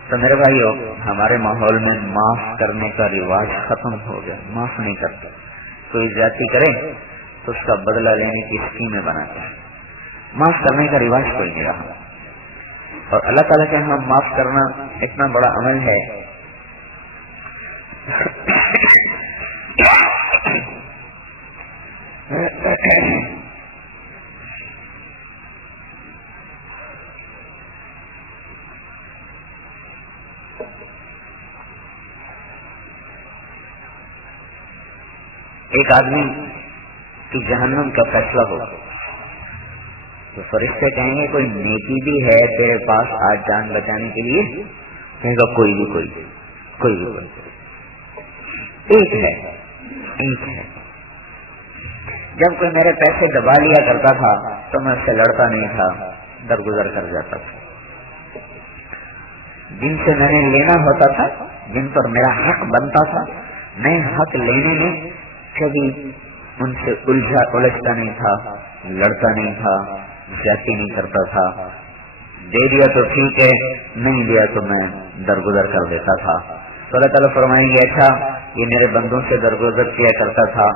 تو میرے بھائیو، ہمارے ماحول میں معاف کرنے کا رواج ختم ہو گیا، معاف نہیں کرتا۔ کوئی زیادتی کرے تو اس کا بدلہ لینے کی اسکیمیں بناتا ہے، معاف کرنے کا رواج کوئی نہیں رہا۔ اور اللہ تعالیٰ کے ہاں معاف کرنا اتنا بڑا عمل ہے ایک آدمی کی جہنم کا فیصلہ ہو تو فرشتے کہیں گے کوئی نیکی بھی ہے تیرے پاس آج جان بچانے کے لیے؟ کہے گا کوئی بھی ایک ہے۔ جب کوئی میرے پیسے دبا لیا کرتا تھا تو میں اس سے لڑتا نہیں تھا، درگزر کر جاتا تھا. جن سے میں نے لینا ہوتا تھا، جن پر میرا حق بنتا تھا، میں حق لینے میں کبھی ان سے الجھتا نہیں تھا، لڑتا نہیں تھا، زیادتی نہیں کرتا تھا. دے دیا تو ٹھیک ہے، نہیں دیا تو میں درگزر کر دیتا تھا. تو اللہ تعالیٰ فرمائیں گے اچھا یہ میرے بندوں سے درگزر کیا کرتا تھا،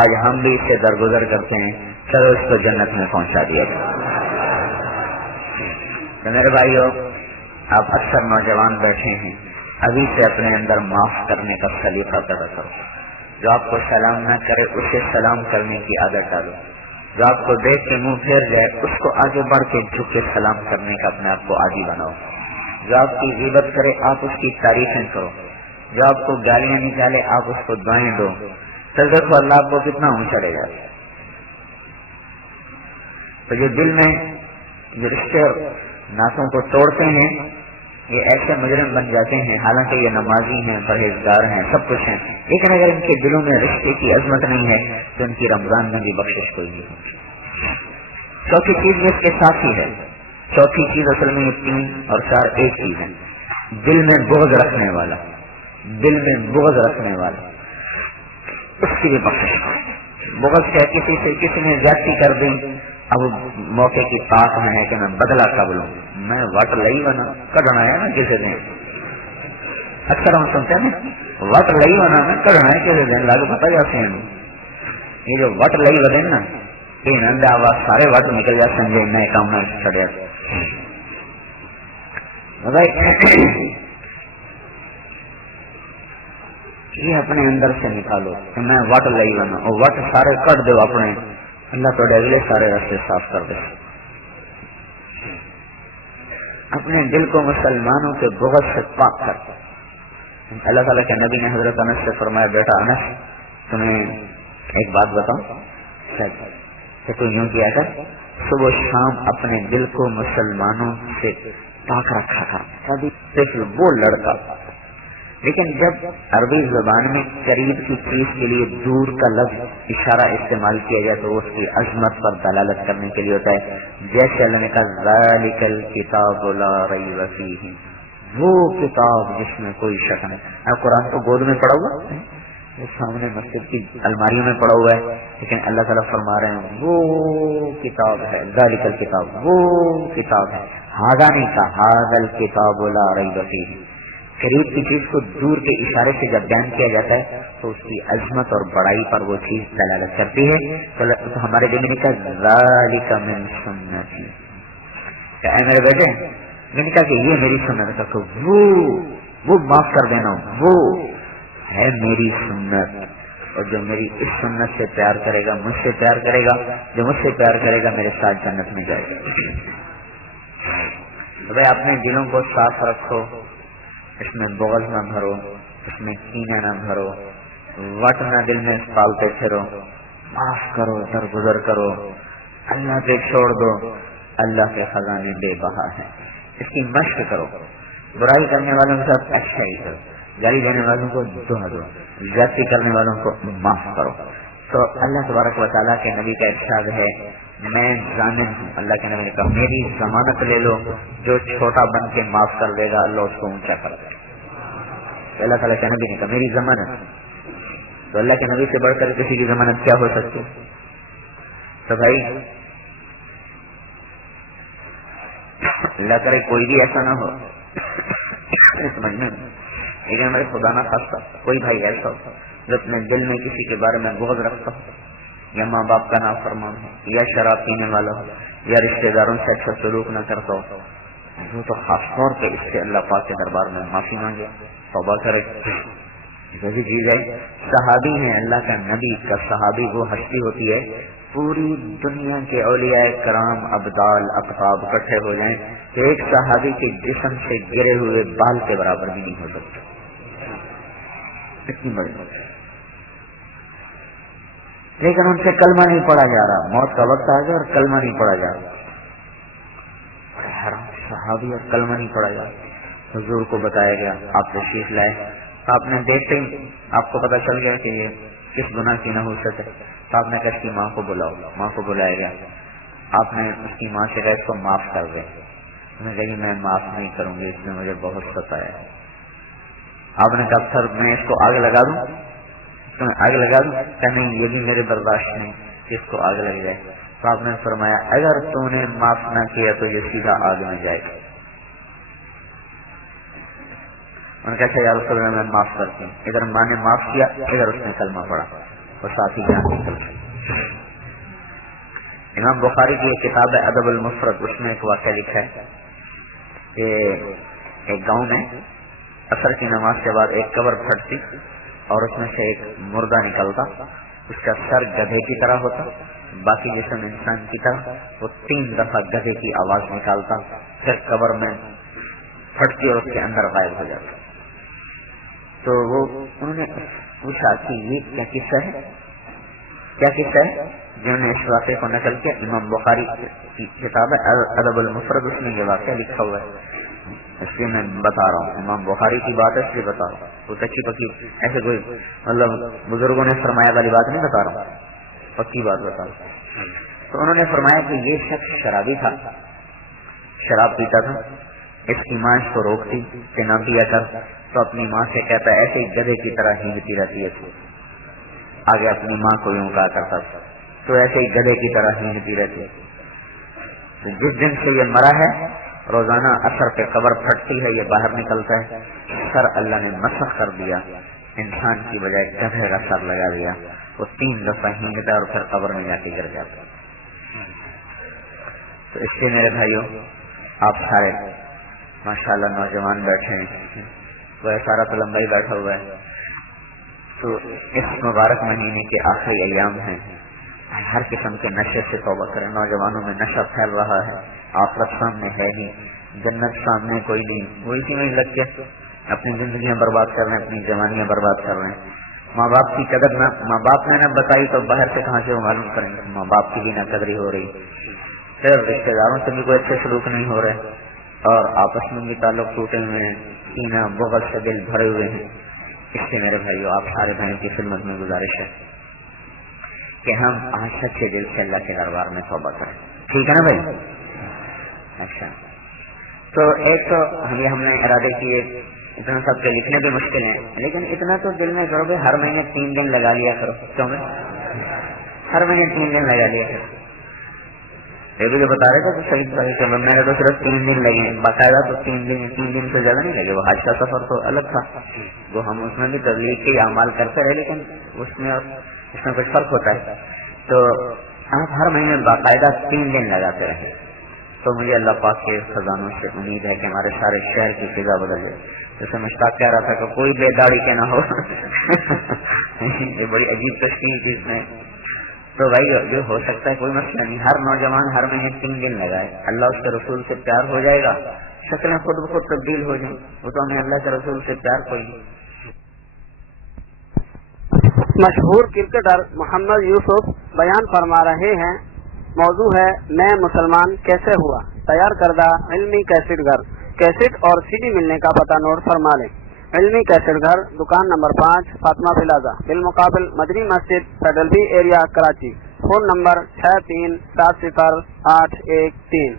آج ہم بھی اس سے درگزر کرتے ہیں، چلو اس کو جنت میں پہنچا دیا. تو میرے بھائیو، آپ اکثر نوجوان بیٹھے ہیں، ابھی سے اپنے اندر معاف کرنے کا سلیقہ پیدا کرو. جو آپ کو سلام نہ کرے اسے سلام کرنے کی عادت ڈالو. جو آپ کو دیکھ کے منہ پھیر جائے اس کو آگے بڑھ کے جھک کے سلام کرنے کا اپنے آپ کو عادی بناؤ. جو آپ کی غیبت کرے آپ اس کی تعریفیں کرو. جو آپ کو گالیاں نکالے آپ اس کو دعائیں دو. پھر دیکھو اللہ آپ کو کتنا اونچا لے جائے. تو جو دل میں جو رشتے اور ناسوں کو توڑتے ہیں یہ ایسے مجرم بن جاتے ہیں، حالانکہ یہ نمازی ہیں، پرہیزگار ہیں، سب کچھ ہیں، لیکن اگر ان کے دلوں میں رشتے کی عظمت نہیں ہے تو ان کی رمضان میں بھی بخشش کوئی نہیں ہوتی. چوتھی چیز یہ اس کے ساتھ ہی ہے. چوتھی چیز اصل میں یہ 3 اور 4 ایک چیز ہے. دل میں بغض رکھنے والا، دل میں بغض رکھنے والا، اس کی بھی بخشش. بغض کیا؟ کسی نے زیادتی کر دی، اب موقع کی طاقت ہے کہ میں بدلہ کب لوں، میں وٹ لئی بنا کڈنا ہے نا کسی دن. اکثر ہم سنتے ہیں وٹ لئی بنا میں کڈنا ہے کسی دن، لاگو پتا جاتے ہیں. یہ جو وٹ لئی بنے نا یہ نند آواز سارے وٹ نکل جاتے ہیں، نئے کام میں چڑھے. یہ اپنے اندر سے نکالو کہ میں وٹ لئی بنا، اور وٹ سارے کٹ دو اپنے، اللہ تو اگلے سارے راستے صاف کر دے. اپنے دل کو مسلمانوں کے بغض سے پاک کر. اللہ تعالیٰ کے نبی نے حضرت انس سے فرمایا بیٹا انس تمہیں ایک بات بتاؤں کہ تو یوں کیا کر صبح شام اپنے دل کو مسلمانوں سے پاک رکھا تھا. صرف وہ لڑکا، لیکن جب عربی زبان میں قریب کی چیز کے لیے دور کا لفظ اشارہ استعمال کیا جائے تو اس کی عظمت پر دلالت کرنے کے لیے ہوتا ہے. جیسے اللہ نے کہا ذالک الکتاب لا ریب فیہ، وہ کتاب جس میں کوئی شک نہیں. اب قرآن تو گود میں پڑا ہوا ہے، سامنے مسجد کی الماریوں میں پڑا ہوا ہے، لیکن اللہ تعالیٰ فرما رہے ہیں وہ کتاب ہے، ذالک الکتاب وہ کتاب ہے. ہاذا نہیں کہا ھذا الکتاب لا ریب فیہ. قریب کی چیز کو دور کے اشارے سے جب بیان کیا جاتا ہے تو اس کی عظمت اور بڑائی پر وہ چیز دلالت کرتی ہے. تو ہمارے دل میں کہا ذالک من سنتی، کہ اے میرے بیٹے میں نے کہا کہ یہ میری سنت ہے، تو وہ معاف کر دینا وہ ہے میری سنت. اور جو میری اس سنت سے پیار کرے گا، مجھ سے پیار کرے گا، جو مجھ سے پیار کرے گا میرے ساتھ جنت میں جائے گا. تو بھائی اپنے دلوں کو صاف رکھو، اس میں بغض نہ بھرو، اس میں کینہ نہ بھرو، وٹ نہ دل میں پالتے پھرو. معاف کرو، درگزر کرو، اللہ پہ چھوڑ دو. اللہ کے خزانے بے بہا ہیں، اس کی مشق کرو. برائی کرنے والوں کے ساتھ اچھا ہی کرو، گالی دینے والوں کو دعا دو، زیادتی کرنے والوں کو معاف کرو. تو اللہ تبارک و تعالیٰ کے نبی کا ارشاد ہے میں ضامن ہوں. اللہ کے نبی نے کہا میری ضمانت لے لو، جو چھوٹا بن کے معاف کر دے گا اللہ اس کو اونچا کر دے گا. تو اللہ تعالیٰ کے نبی نے کہا میری ضمانت. تو اللہ کے نبی سے بڑھ کر کسی کی ضمانت کیا ہو سکتی؟ تو بھائی اللہ کرے کوئی بھی ایسا نہ ہو سمجھنے میں، لیکن ہمارے خدا نہ خاصہ کوئی بھائی ایسا ہو جو اپنے دل میں کسی کے بارے میں بغض رکھتا ہو، یا ماں باپ کا نافرمان ہو، یا شراب پینے والا ہو، یا رشتہ داروں سے اچھا سلوک نہ کرتا ہو، وہ تو خاص طور پہ اس سے اللہ پاک کے دربار میں معافی مانگے، توبہ کرے. وہی چیز ہے صحابی ہیں اللہ کا نبی کا صحابی وہ ہستی ہوتی ہے پوری دنیا کے اولیاء کرام ابدال اقطاب اکٹھے ہو جائیں تو ایک صحابی کے جسم سے گرے ہوئے بال کے برابر بھی نہیں ہو سکتے. اتنی بڑی بات ہے، لیکن ان سے کلمہ نہیں پڑھا جا رہا. موت کا وقت آ گیا اور کلمہ نہیں پڑھا جا رہا. صحابی اور کلمہ نہیں پڑھا جا رہا. حضور کو بتایا گیا، آپ تشریف لائے، آپ نے دیکھتے ہی آپ کو پتا چل گیا کہ یہ کس گناہ کی نحوست ہے. تو آپ نے کہا کہ ماں کو بلاؤ. ماں کو بلایا گیا. آپ نے اس کی ماں سے کہا اس کو معاف کر دیں. میں کہا میں معاف نہیں کروں گی, اس نے مجھے بہت ستایا. آپ نے کہا سر میں اس کو آگ لگا دوں, تمہیں آگ لگا دوں؟ کہ نہیں, یہ بھی میرے برداشت نہیں کہ اس کو آگ لگ جائے. تو آپ نے فرمایا اگر تو نے معاف نہ کیا تو یہ سیدھا آگ میں جائے گا. ان کا یا رسول اللہ میں معاف کرتی ہوں. ادھر ماں نے معاف کیا, ادھر اس نے کلمہ پڑھا اور ساتھ ہی جان نکل گئی. امام بخاری کی ایک کتاب ہے ادب المفرد, اس میں ایک واقعہ لکھا ہے کہ ایک گاؤں میں عصر کی نماز کے بعد ایک قبر پھٹتی اور اس میں سے ایک مردہ نکلتا. اس کا سر گدھے کی طرح ہوتا, باقی جسم انسان کی طرح. وہ 3 دفعہ گدھے کی آواز نکالتا, پھر قبر میں پھٹتی اور اس کے اندر غائب ہو جاتا. تو وہ انہوں نے پوچھا کہ یہ کیا قصہ ہے, کیا قصہ ہے؟ جنہوں نے اس واقعے کو نقل کیا امام بخاری کی کتاب ہے ادب المفرد, اس میں یہ واقعہ لکھا ہوا ہے. اس لیے میں بتا رہا ہوں, امام بخاری کی بات ہے اس لیے بتا رہا ہوں. وہ کچی پکی ایسے کوئی مطلب بزرگوں نے فرمایا والی بات نہیں بتا رہا ہوں, پکی بات بتا رہا ہوں. تو انہوں نے فرمایا کہ یہ شخص شرابی تھا, شراب پیتا تھا. اس کی ماں اس کو روکتی کہ نہ پیا کر, تو اپنی ماں سے کہتا ایسے ہی گدھے کی طرح ہینگتی رہتی ہے. آگے اپنی ماں کو یوں کہا کرتا تھا, تو ایسے ہی گدھے کی طرح ہینگتی رہتی ہے. تو جس دن سے یہ مرا ہے روزانہ اثر پہ قبر پھٹتی ہے, یہ باہر نکلتا ہے, سر اللہ نے مسخ کر دیا, انسان کی بجائے گدھے کا سر لگا دیا. وہ 3 دفعہ ہینگتا ہے اور پھر قبر میں جا کے گر جاتا ہے. تو اس سے میرے بھائیوں آپ سارے ماشاءاللہ نوجوان بیٹھے ہیں, وہ سارا تو لمبا ہی بیٹھا ہوا ہے. تو اس مبارک مہینے کے آخری ایام ہیں, ہر قسم کے نشے سے توبہ کریں. نوجوانوں میں نشہ پھیل رہا ہے, آخرت سامنے ہے نہیں, جنت سامنے کوئی نہیں, وہ اسی میں لگ کے اپنی زندگیاں برباد کر رہے ہیں, اپنی جوانیاں برباد کر رہے ہیں. ماں باپ کی قدر نہ, ماں باپ نے نہ بتائی تو باہر سے کہاں سے وہ معلوم کریں گے. ماں باپ کی بھی نہ قدری ہو رہی, پھر رشتے داروں سے بھی کوئی اچھے سلوک نہیں ہو رہے, اور آپس میں بھی تعلق ٹوٹے ہوئے ہیں, کینہ بغض سے دل بھرے ہوئے ہیں. اس سے میرے بھائیو آپ سارے بھائیوں کی خدمت میں گزارش ہے کہ ہم آج سچے دل سے اللہ کے دربار میں توبہ کریں. ٹھیک ہے نا بھائی؟ اچھا, تو ایک تو ہم نے ارادے کیے, اتنا سب کے لکھنے بھی مشکل ہیں, لیکن اتنا تو دل میں کرو گے ہر مہینے 3 دن لگا لیا کرو. کیوں میں ہر مہینے 3 دن لگا لیا کرو. یہ بھی جو بتا رہے تھے تو صحیح, میں نے تو صرف 3 دن لگے باقاعدہ, تو 3 دن سے زیادہ نہیں لگے. وہ حج کا سفر تو الگ تھا, وہ ہم اس میں بھی تبلیغ کے اعمال کرتے رہے, لیکن اس میں کچھ فرق ہوتا ہے. تو آپ ہر مہینے باقاعدہ 3 دن لگاتے رہے. تو مجھے اللہ پاک کے خزانوں سے امید ہے کہ ہمارے سارے شہر کی فضا بدل جائے. جیسے مشتاق کہہ رہا تھا کہ کوئی بے داڑھی کے نہ ہو, یہ بڑی عجیب تشکیل تھی اس میں. تو بھائی جو ہو سکتا ہے کوئی مسئلہ نہیں, ہر نوجوان ہر مہینے 3 دن لگائے, اللہ اس کے رسول سے پیار ہو جائے گا, شکلیں خود بخود تبدیل ہو جائیں. وہ تو ہمیں اللہ کے رسول سے پیار کوئی. مشہور کرکٹر محمد یوسف بیان فرما رہے ہیں, موضوع ہے میں مسلمان کیسے ہوا. تیار کردہ علمی کیسٹ گھر, کیسٹ اور CD ملنے کا پتہ نوٹ فرما لیں. علمی کیسٹ گھر, دکان نمبر 5 فاطمہ پلازا, بالمقابل مدنی مسجد federal be area Karachi. Phone number 63708113.